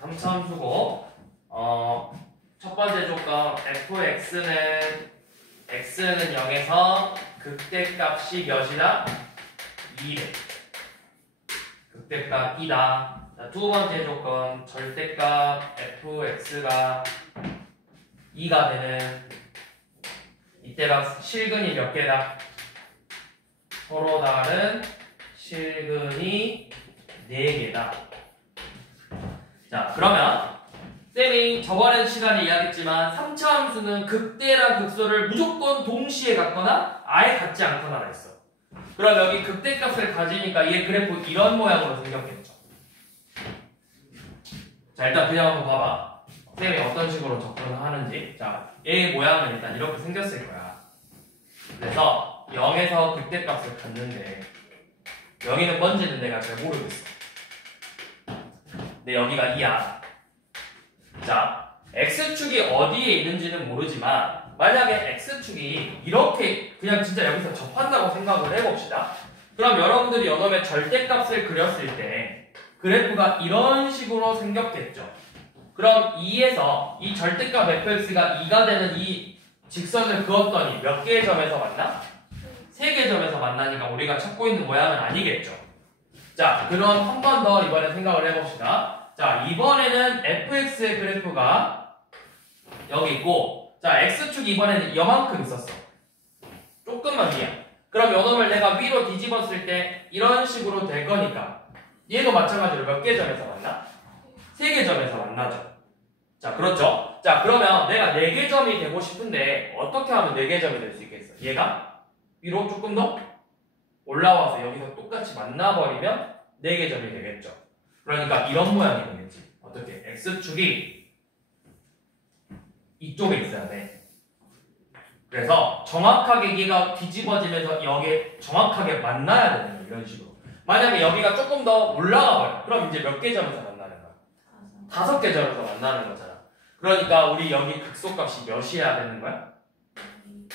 3차함수고 첫 번째 조건 x는 0에서 극대값이 몇이다? 2래. 극대값 2다. 자, 두 번째 조건 절대값 fx가 2가 되는 이때가 실근이 몇 개다? 서로 다른 실근이 4개다. 자, 그러면 쌤이 저번 시간에 이야기했지만 3차 함수는 극대랑 극소를 무조건 동시에 갖거나 아예 갖지 않거나 했어. 그럼 여기 극대값을 가지니까 얘 그래프 이런 모양으로 생겼겠죠. 자, 일단 그냥 한번 봐봐. 쌤이 어떤 식으로 접근을 하는지. 자, 얘 모양은 일단 이렇게 생겼을 거야. 그래서 0에서 극대값을 갖는데 여기는 뭔지는 내가 잘 모르겠어. 근데 여기가 2야. 자, x축이 어디에 있는지는 모르지만 만약에 x축이 이렇게 그냥 진짜 여기서 접한다고 생각을 해봅시다. 그럼 여러분들이 요놈의 절대값을 그렸을 때 그래프가 이런 식으로 생겼겠죠. 그럼 2에서 이 절대값 fx가 2가 되는 이 직선을 그었더니 몇 개의 점에서 만나? 3개의 점에서 만나니까 우리가 찾고 있는 모양은 아니겠죠. 자, 그럼 한 번 더 이번에 생각을 해봅시다. 자, 이번에는 fx의 그래프가 여기 있고, 자, x축이 이번에는 이만큼 있었어. 조금만 위야. 그럼 요놈을 내가 위로 뒤집었을 때 이런 식으로 될 거니까 얘도 마찬가지로 몇 개 점에서 만나? 3개 점에서 만나죠. 자, 그렇죠? 자, 그러면 내가 4개 점이 되고 싶은데 어떻게 하면 4개 점이 될 수 있겠어? 얘가 위로 조금 더 올라와서 여기서 똑같이 만나버리면 4개 점이 되겠죠. 그러니까 이런 모양이 되겠지. 어떻게? x축이 이쪽에 있어야 돼. 그래서 정확하게 얘가 뒤집어지면서 여기에 정확하게 만나야 되는 거야. 이런 식으로. 만약에 여기가 조금 더 올라가 버려. 그럼 이제 몇 개 점에서 만나는 거야? 5개 점에서 만나는 거잖아. 그러니까 우리 여기 극소값이 몇이어야 되는 거야?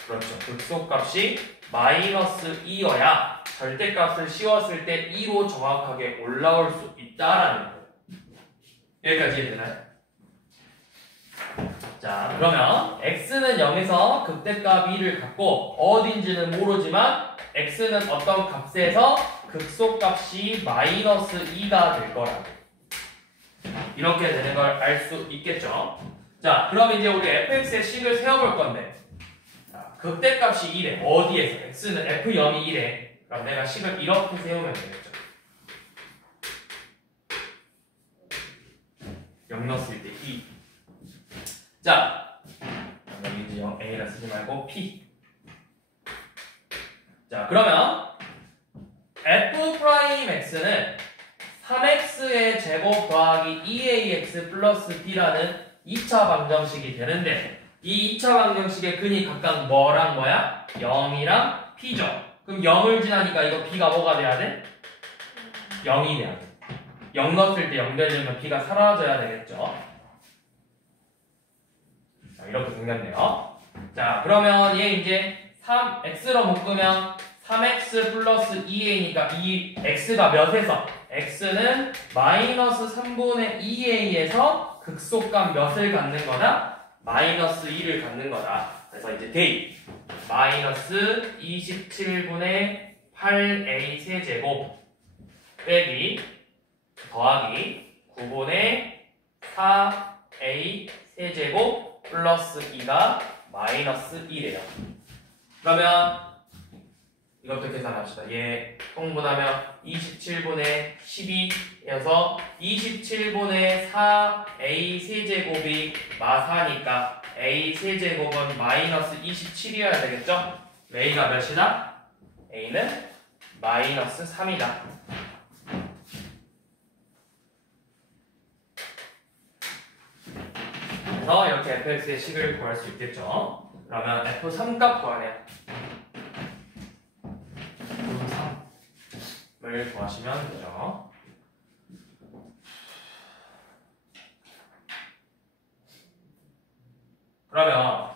그렇죠. 극소값이 마이너스 2여야 절대값을 씌웠을 때 2로 정확하게 올라올 수 있다라는 거예요. 여기까지 이해되나요? 자, 그러면 x는 0에서 극대값 2를 갖고 어딘지는 모르지만 x는 어떤 값에서 극소값이 마이너스 2가 될 거라고. 이렇게 되는 걸 알 수 있겠죠. 자, 그럼 이제 우리 fx의 식을 세워볼 건데 극대값이 1에 어디에서? x는 f0이 1에 그럼 내가 식을 이렇게 세우면 되겠죠. 0 넣었을 때 2. 자, 여기 이제 0, a라 쓰지 말고 p. 자, 그러면 f'x는 3x의 제곱 더하기 2ax 플러스 b라는 2차 방정식이 되는데 이 2차 방정식의 근이 각각 뭐랑 뭐야? 0이랑 p죠. 그럼 0을 지나니까 이거 b가 뭐가 돼야 돼? 0이 돼야 돼. 0 넣었을 때 0 되려면 b가 사라져야 되겠죠. 자, 이렇게 생겼네요. 자, 그러면 얘 이제 3x로 묶으면 3x 플러스 2a니까 이 x가 몇에서? x는 마이너스 3분의 2a에서 극소값 몇을 갖는 거다? 마이너스 2를 갖는 거다. 그래서 이제 대입 마이너스 27분의 8a 세제곱 빼기 더하기 9분의 4a 세제곱 플러스 2가 마이너스 1이에요. 그러면 이것도 계산합시다. 얘 통분하면 27분의 12여서 27분의 4a 세제곱이 마사니까 a 세제곱은 마이너스 27이어야 되겠죠? a가 몇이다? a는 마이너스 3이다. 그래서 이렇게 fx의 식을 구할 수 있겠죠? 그러면 f3 값 구하래요. f3을 구하시면 되죠. 그러면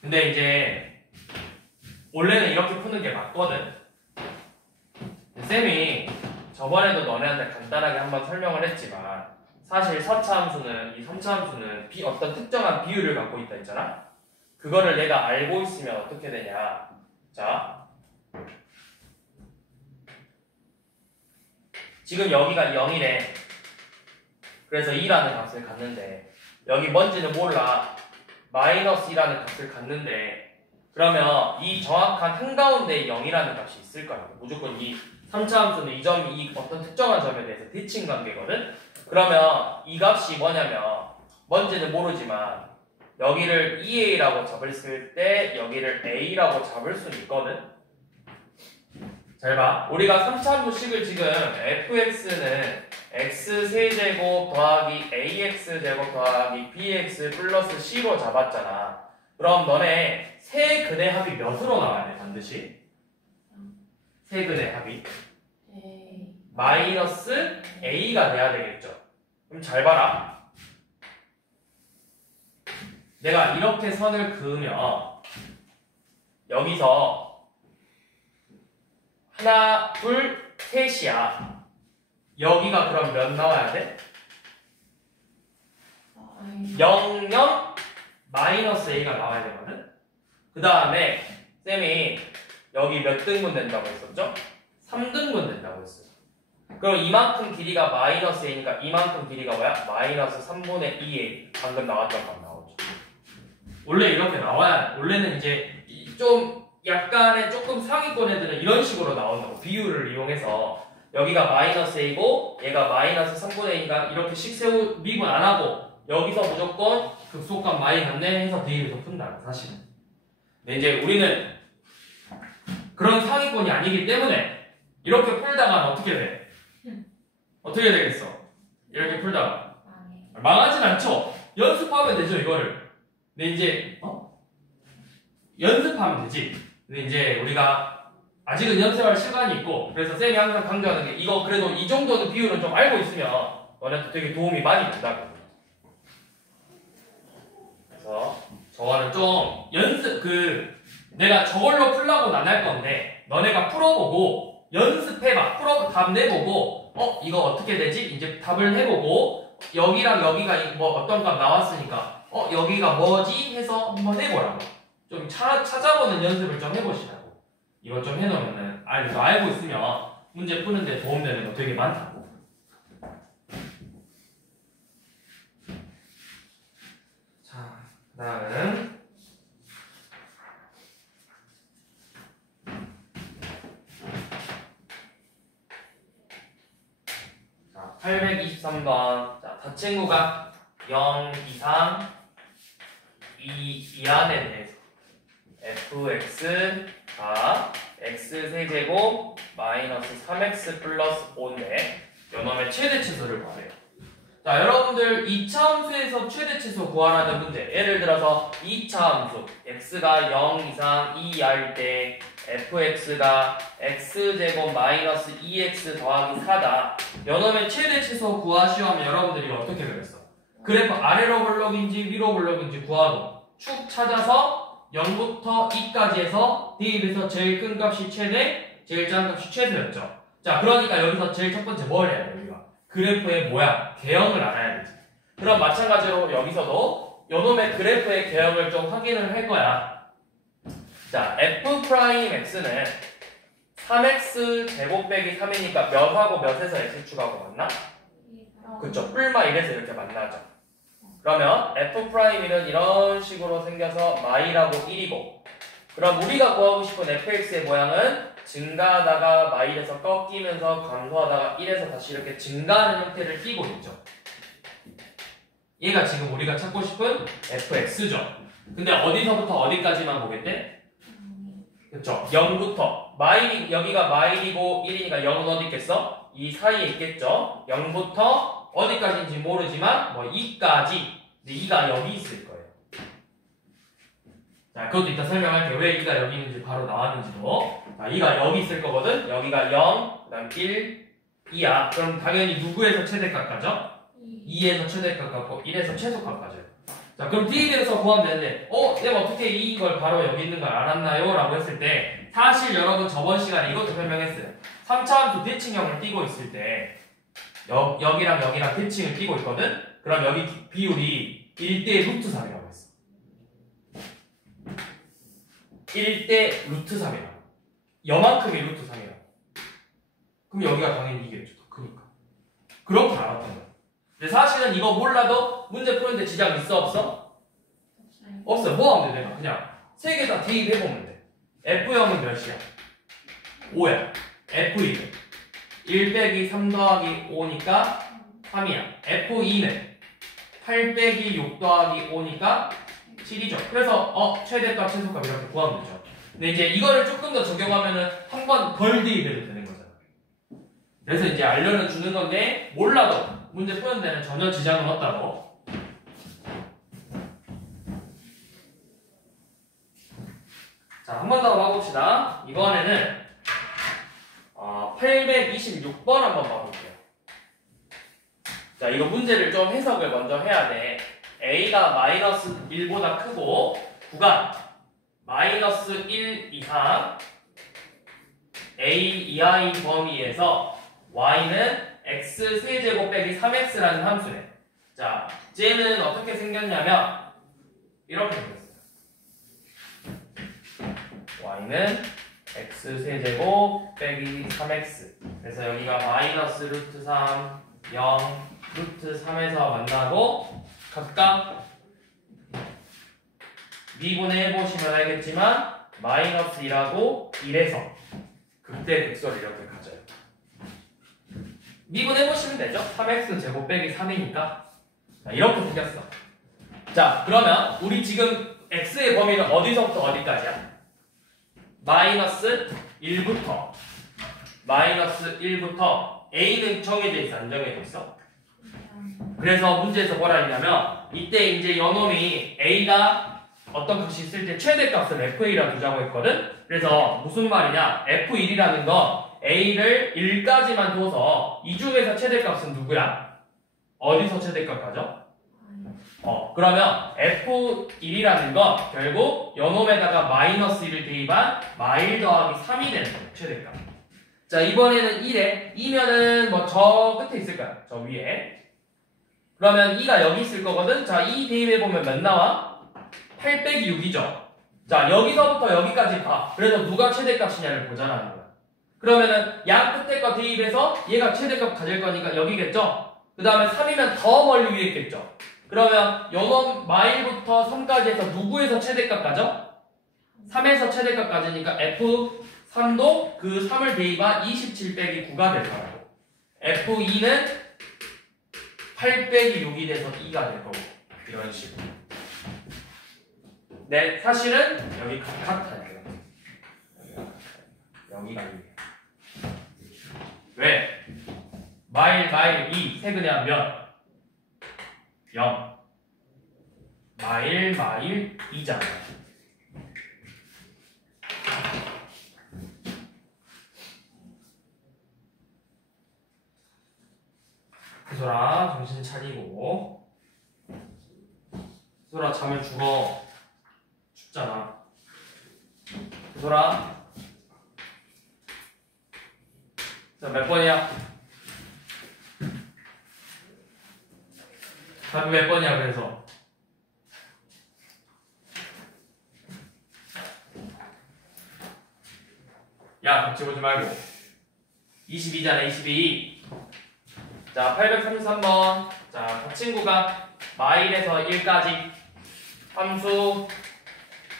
근데 이제 원래는 이렇게 푸는 게 맞거든. 쌤이 저번에도 너네한테 간단하게 한번 설명을 했지만 사실 서차함수는 이 선차함수는 어떤 특정한 비율을 갖고 있다 했잖아. 그거를 내가 알고 있으면 어떻게 되냐. 자, 지금 여기가 0이래. 그래서 2라는 값을 갖는데 여기 뭔지는 몰라. 마이너스 2라는 값을 갖는데 그러면 이 정확한 한가운데에 0이라는 값이 있을 거야. 무조건 이 3차 함수는 이 점이 이 어떤 특정한 점에 대해서 대칭 관계거든. 그러면 이 값이 뭐냐면 뭔지는 모르지만 여기를 2a라고 잡을 때 여기를 a라고 잡을 수는 있거든. 잘 봐. 우리가 3차 함수식을 지금 fx는 x세제곱 더하기 ax제곱 더하기 bx 플러스 c로 잡았잖아. 그럼 너네 세 근의 합이 몇으로 나와야 돼? 반드시? 세근의 합이 A. 마이너스 a가 돼야 되겠죠. 그럼 잘 봐라. 내가 이렇게 선을 그으면 여기서 하나, 둘, 셋이야. 여기가 그럼 몇 나와야 돼? 0, 0, 마이너스 a가 나와야 되거든? 그 다음에 쌤이 여기 몇 등분 된다고 했었죠? 3등분 된다고 했어요. 그럼 이만큼 길이가 마이너스 a니까 이만큼 길이가 뭐야? 마이너스 3분의 2a. 방금 나왔던 값 나오죠. 원래 이렇게 나와야, 원래는 이제 좀 약간의 조금 상위권 애들은 이런 식으로 나온다고. 비율을 이용해서 여기가 마이너스 a고 얘가 마이너스 3분의 a니까 이렇게 식세우 미분 안 하고 여기서 무조건 극소값 많이 갔네 해서 대입해서 푼다 사실은. 근데 이제 우리는 그런 상위권이 아니기 때문에 이렇게 풀다가 어떻게 돼? 어떻게 되겠어? 이렇게 풀다가 망하진 않죠? 연습하면 되죠 이거를. 근데 이제 연습하면 되지. 근데 이제 우리가 아직은 연습할 시간이 있고 그래서 쌤이 항상 강조하는 게 이거 그래도 이 정도는 비율은 좀 알고 있으면 너네한테 되게 도움이 많이 된다고. 그래서 저거는 좀 연습 내가 저걸로 풀라고는 안 할 건데 너네가 풀어보고 연습해봐. 답 내보고 이거 어떻게 되지? 이제 답을 해보고 여기랑 여기가 뭐 어떤 값 나왔으니까 여기가 뭐지? 해서 한번 해보라고. 좀 찾아보는 연습을 좀 해보시라고. 이거 좀 해놓으면은 알고 있으면 문제 푸는데 도움되는 거 되게 많다고. 자, 그 다음은 자, 823번. 자, 다 친구가 0 이상 2 안에 대해서 fx가 x세제곱 마이너스 3x 플러스 5인데 요놈의 최대치수를 구하래요. 자, 여러분들 2차 함수에서 최대치수 구하라는 문제. 예를 들어서 2차 함수 x가 0 이상 2r일 때 fx가 x제곱 마이너스 2x 더하기 4다. 요놈의 최대치수 구하시오 하면 여러분들이 어떻게 그랬어? 그래프 아래로 블록인지 위로 블록인지 구하고 축 찾아서 0부터 2까지 해서 대입해서 제일 큰 값이 최대, 제일 작은 값이 최소였죠. 자, 그러니까 여기서 제일 첫 번째 뭘 해야 돼, 우리가? 그래프의 모양, 개형을 알아야 되지. 그럼 마찬가지로 여기서도 요놈의 그래프의 개형을 좀 확인을 할 거야. 자, f'x는 3x 제곱 빼기 3이니까 몇하고 몇에서 x축하고 맞나? 그쵸, 뿔마 1에서 이렇게 만나죠. 그러면 f'는 이런 식으로 생겨서 마이라고 1이고 그럼 우리가 구하고 싶은 fx의 모양은 증가하다가 마이에서 꺾이면서 감소하다가 1에서 다시 이렇게 증가하는 형태를 띠고 있죠. 얘가 지금 우리가 찾고 싶은 fx죠. 근데 어디서부터 어디까지만 보겠대? 그쵸, 0부터 여기가 마일이고 1이니까 0은 어디 있겠어? 이 사이에 있겠죠. 0부터 어디까지인지 모르지만 뭐 2까지. 근데 2가 여기 있을 거예요. 자, 그것도 이따 설명할게요. 왜 2가 여기 있는지 바로 나왔는지도. 자, 2가 여기 있을 거거든. 여기가 0, 그 다음 1, 2야. 그럼 당연히 누구에서 최대값 가죠? 2에서 최대값 같고 1에서 최소값 가죠. 자, 그럼 D에서 구하면 되는데 내가 어떻게 이걸 바로 여기 있는 걸 알았나요? 라고 했을 때 사실 여러분 저번 시간에 이것도 설명했어요. 3차 함수 대칭형을 띄고 있을 때 여기랑 여기랑 대칭을 띄고 있거든? 그럼 여기 비율이 1대 루트 3이라고 했어. 1대 루트 3이라고. 여만큼이 루트 3이라고. 그럼 여기가 당연히 이겠죠. 더 크니까. 그렇게 알았던 거야. 근데 사실은 이거 몰라도 문제 푸는데 지장 있어 없어? 없어. 뭐 하면 돼 내가? 그냥 세 개 다 대입해보면 돼. F0은 몇이야? 5야. F2는 1 빼기 3 더하기 5니까 3이야. F2는 8 빼기 6 더하기 5니까 7이죠. 그래서 최대값, 최소값 이렇게 구하면 되죠. 근데 이제 이거를 조금 더 적용하면은 한 번 덜 대입해도 되는 거잖아. 그래서 이제 알려는 주는 건데 몰라도 문제 푸는 데는 전혀 지장은 없다고. 자, 한 번 더 봐봅시다. 이번에는 826번 한번 봐볼게요. 자, 이거 문제를 좀 해석을 먼저 해야 돼. a가 마이너스 1보다 크고 구간 마이너스 1 이상 a 이하의 범위에서 y는 x 세제곱 빼기 3x라는 함수네. 자, 쟤는 어떻게 생겼냐면 이렇게 생겼어요. y는 x 세제곱 빼기 3x. 그래서 여기가 마이너스 루트 3, 0, 루트 3에서 만나고 각각 미분해보시면 알겠지만 마이너스 1하고 1에서 극대극소를 이렇게 가져요. 미분해보시면 되죠? 3x 제곱 빼기 3이니까 이렇게 생겼어. 자, 그러면 우리 지금 x의 범위는 어디서부터 어디까지야? 마이너스 1부터 a는 정해져 있어, 안 정해져 있어? 그래서 문제에서 뭐라 했냐면 이때 이제 요놈이 a가 어떤 값이 있을 때 최대값을 f1이라 두자고 했거든? 그래서 무슨 말이냐? f1이라는 건 a를 1까지만 둬서 이 중에서 최대값은 누구야? 어디서 최대값 가죠? 그러면 f1이라는 건 결국 요놈에다가 마이너스 1을 대입한 마일 더하기 3이 되는 거예요, 최대값. 자, 이번에는 1에 2면은 뭐 저 끝에 있을 거야, 저 위에. 그러면 2가 여기 있을 거거든. 자, 2 대입해보면 몇 나와? 8 빼기 6이죠. 자, 여기서부터 여기까지 봐. 그래서 누가 최대값이냐를 보자라는 거야. 그러면은 양 끝에 거 대입해서 얘가 최대값 가질 거니까 여기겠죠? 그 다음에 3이면 더 멀리 위에 있겠죠? 그러면 요놈 마일부터 3까지 해서 누구에서 최대값 가죠? 3에서 최대값 가지니까 F3도 그 3을 대입한 27 빼기 9가 될 거라고. F2는 8 빼기 6이 돼서 2가 될 거고. 이런 식으로. 네, 사실은 여기 같아요. 여기가 2. 왜? 마일 2 세그냥 몇? 0. 마일 2잖아. 소라 정신 차리고. 소라 잠을 죽어. 춥잖아. 소라. 자, 몇 번이야? 답이 몇 번이야, 그래서? 야, 같이 보지 말고. 22잖아, 22. 자, 833번. 자, 그 친구가 마일에서 1까지 함수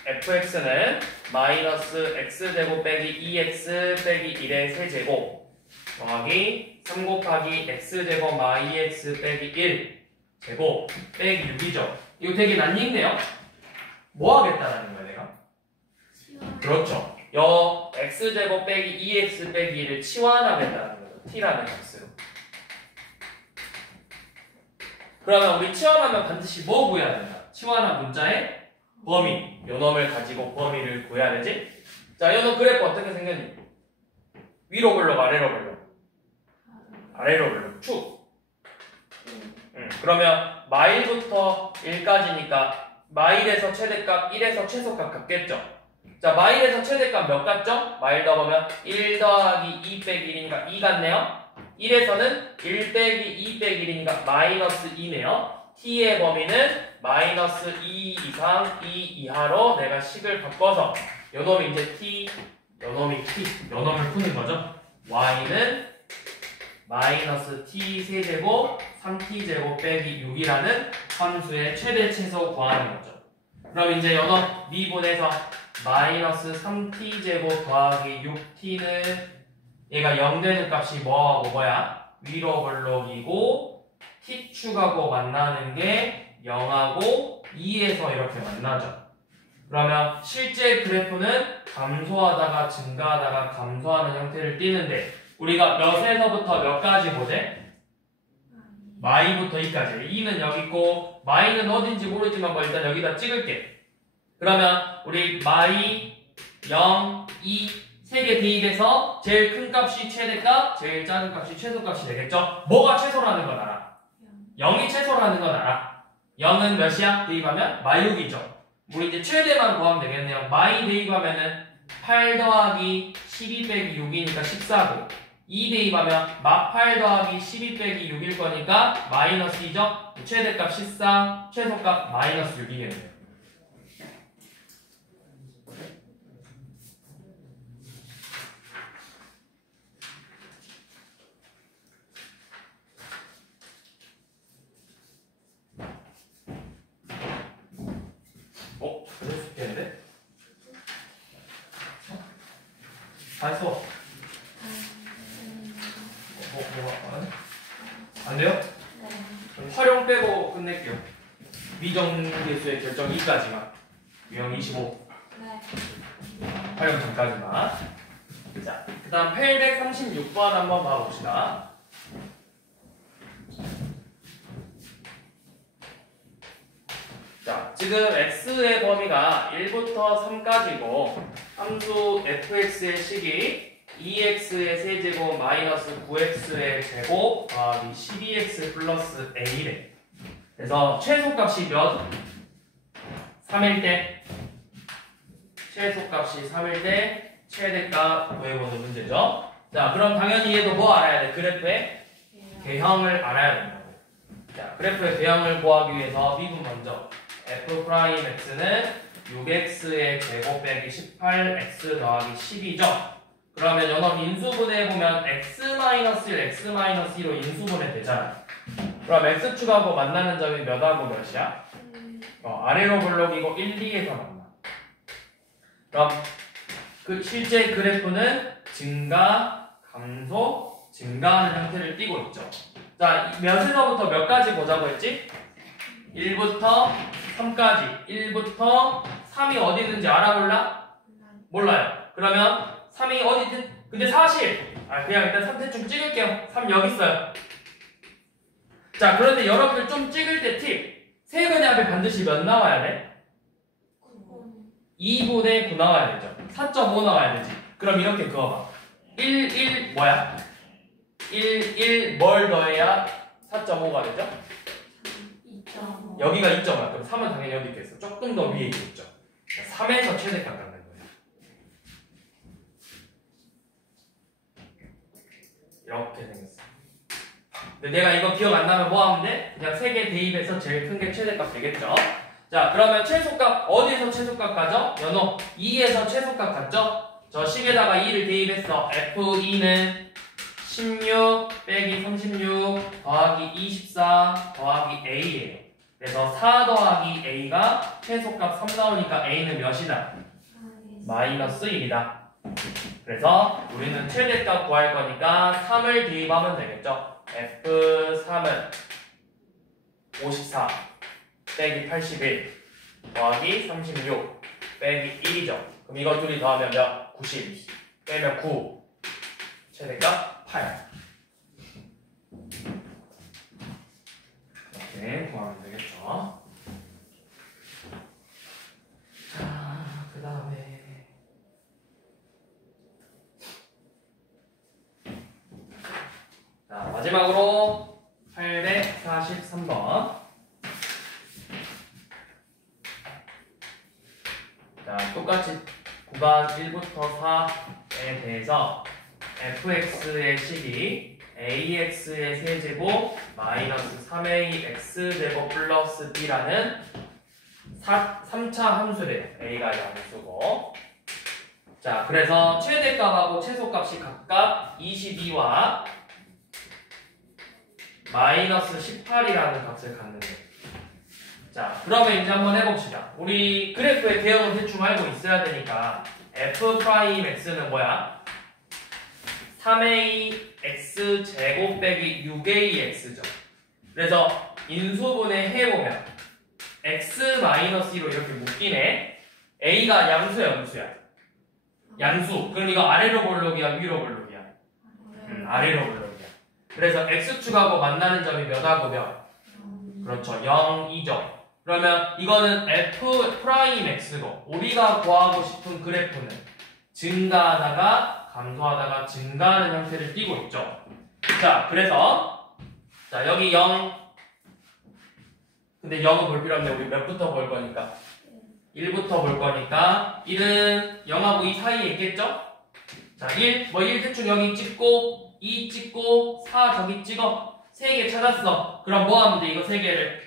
fx는 마이너스 x제곱 빼기 2x 빼기 1의 세제곱 더하기 3 곱하기 x제곱 마이x 빼기 1 제곱 빼기 6이죠. 이거 되게 낯익네요. 뭐 하겠다라는 거야, 내가? 그렇죠. 여 x제곱 빼기 2x 빼기 1을 치환하겠다는 거죠. t라는 값으로. 그러면 우리 치환하면 반드시 뭐 구해야 된다? 치환한 문자의 범위. 요놈을 가지고 범위를 구해야 되지? 자, 요놈 그래프 어떻게 생겼니? 위로 블록, 아래로 블록? 아래로 블록. 축. 그러면 마일부터 1까지니까 마일에서 최대값, 1에서 최소값 같겠죠? 자, 마일에서 최대값 몇 같죠? 마일 더하면 1 더하기 2 빼기 1이니까 2 같네요? 1에서는 1 빼기 2 빼기 1이니까 마이너스 2네요. t의 범위는 마이너스 2 이상 2 이하로 내가 식을 바꿔서 요놈이 이제 t, 요놈이 t, 요놈을 푸는 거죠. y는 마이너스 t 세제곱 3t 제곱 빼기 6이라는 함수의 최대 최소 구하는 거죠. 그럼 이제 요놈 미분해서 마이너스 3t 제곱 더하기 6t는 얘가 0 되는 값이 뭐하고 뭐야? 위로 블록이고 t축하고 만나는 게 0하고 2에서 이렇게 만나죠. 그러면 실제 그래프는 감소하다가 증가하다가 감소하는 형태를 띠는데 우리가 몇에서부터 몇까지 보재? 마이부터 2까지. 2는 여기 있고 마이는 어딘지 모르지만 뭐 일단 여기다 찍을게. 그러면 우리 마이 0, 2 세개 대입해서 제일 큰 값이 최대값, 제일 작은 값이 최소값이 되겠죠? 뭐가 최소라는 건 알아? 0이 최소라는 건 알아? 0은 몇이야? 대입하면 마육이죠. 우리 이제 최대만 구하면 되겠네요. 마이 대입하면은 8 더하기 12 빼기 6이니까 14고 2 대입하면 마8 더하기 12 빼기 6일 거니까 마이너스 2죠? 최대값 14, 최소값 마이너스 6이겠네요. 그럴 수 있겠는데? 다 했어. 뭐가? 안 돼요? 그럼 활용 빼고 끝낼게요. 미정계수의 결정 2까지만. 유형 25. 활용 전까지만. 자, 그 다음 836번 한번 봐봅시다. 자, 지금 x의 범위가 1부터 3까지고 함수 fx의 식이 2x의 세제곱 마이너스 9x의 제곱 더하기 12x 플러스 a래. 그래서 최소값이 몇? 3일 때 최소값이 3일 때 최대값 구해보는 문제죠. 자, 그럼 당연히 얘도 뭐 알아야 돼? 그래프의 개형을 알아야 된다고. 자, 그래프의 개형을 구하기 위해서 미분 먼저 f'x는 6x의 제곱 빼기 18x 더하기 10이죠. 그러면 연업 인수분해 보면 x-1, x-2로 인수분해 되잖아. 그럼 x축하고 만나는 점이 몇하고 몇이야? 아래로 블록이고 1, 2에서 만나. 그럼 그 실제 그래프는 증가, 감소, 증가하는 형태를 띠고 있죠. 자, 몇에서부터 몇까지 보자고 했지? 1부터 3까지. 1부터 3이 어디 있는지 알아볼라? 몰라요. 그러면 3이 어디 있든 근데 사실 그냥 일단 3대충 찍을게요. 3 여기 있어요. 자, 그런데 여러분들 좀 찍을 때 팁. 세변의 합이 반드시 몇 나와야 돼? 2분의 9 나와야 되죠. 4.5 나와야 되지. 그럼 이렇게 그어봐. 1, 1 뭐야? 1, 1 뭘 더해야 4.5가 되죠? 여기가 2.5야. 그럼 3은 당연히 여기 있겠어. 조금 더 위에 있겠죠. 3에서 최대값 갖는 거예요. 이렇게 생겼어. 근데 내가 이거 기억 안 나면 뭐 하면 돼? 그냥 3개 대입해서 제일 큰 게 최대값 되겠죠. 자, 그러면 최소값 어디에서 최소값 가죠? 연호 2에서 최소값 갔죠? 저 식에다가 2를 대입했어. F2는 16 빼기 36 더하기 24 더하기 A예요. 그래서 4 더하기 A가 최소값 3 나오니까 A는 몇이다? 마이너스 1이다. 그래서 우리는 최대값 구할 거니까 3을 대입하면 되겠죠. F3은 54 빼기 81 더하기 36 빼기 1이죠. 그럼 이거 둘이 더하면 몇? 90 빼면 9 최대값 8 이렇게 구하면 되겠죠. 자, 그 다음에 자, 마지막으로 843번. 자, 똑같이 구간 1부터 4에 대해서 fx의 식이 ax의 세제곱 마이너스 3ax제곱 플러스 b라는 3차 함수래요. a가 양수고. 자, 그래서 최대값하고 최소값이 각각 22와 마이너스 18이라는 값을 갖는데. 자, 그러면 이제 한번 해봅시다. 우리 그래프의 개형은 대충 알고 있어야 되니까 f'x는 뭐야? 3ax 제곱 빼기 6ax죠. 그래서 인수분해 해보면 x-2로 이렇게 묶이네. a가 양수야, 음수야? 양수. 그럼 이거 아래로 볼록이야, 위로 볼록이야? 아래로 볼록이야. 그래서 x축하고 만나는 점이 몇하고 몇? 그렇죠, 0이죠. 그러면 이거는 f'x고 우리가 구하고 싶은 그래프는 증가하다가 감소하다가 증가하는 형태를 띠고 있죠. 자, 그래서 자 여기 0 근데 0은 볼 필요 없네. 우리 몇부터 볼 거니까 1부터 볼 거니까 1은 0하고 2 사이에 있겠죠? 자, 1 대충 여기 찍고 2 찍고 4 저기 찍어 3개 찾았어. 그럼 뭐 하면 돼? 이거 3개를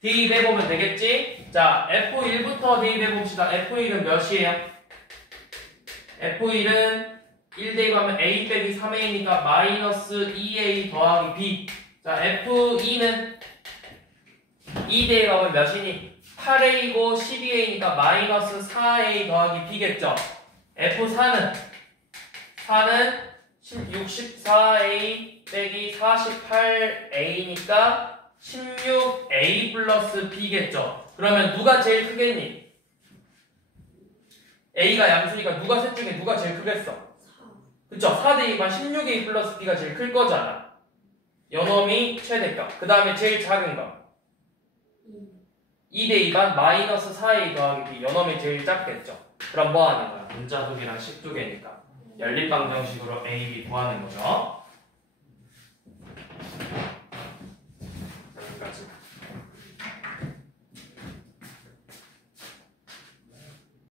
대입해보면 되겠지? 자, F1부터 대입해봅시다. F1은 몇이에요? F1은 1 대입하면 A 빼기 3A니까 마이너스 2A 더하기 B. 자, F2는 2 대입하면 몇이니? 8A고 12A니까 마이너스 4A 더하기 B겠죠? F4는 64A 빼기 48A니까 16A 플러스 B겠죠? 그러면 누가 제일 크겠니? A가 양수니까 누가 셋 중에 누가 제일 크겠어? 4. 그쵸? 4 대입한 16A 플러스 B가 제일 클 거잖아. 요놈이 최대값. 그 다음에 제일 작은 거 2 대입한 마이너스 4A 더하기 B. 요놈이 제일 작겠죠? 그럼 뭐 하는 거야? 분자두개랑 식두개니까 연립방정식으로 A, B 구하는 거죠. 여기까지.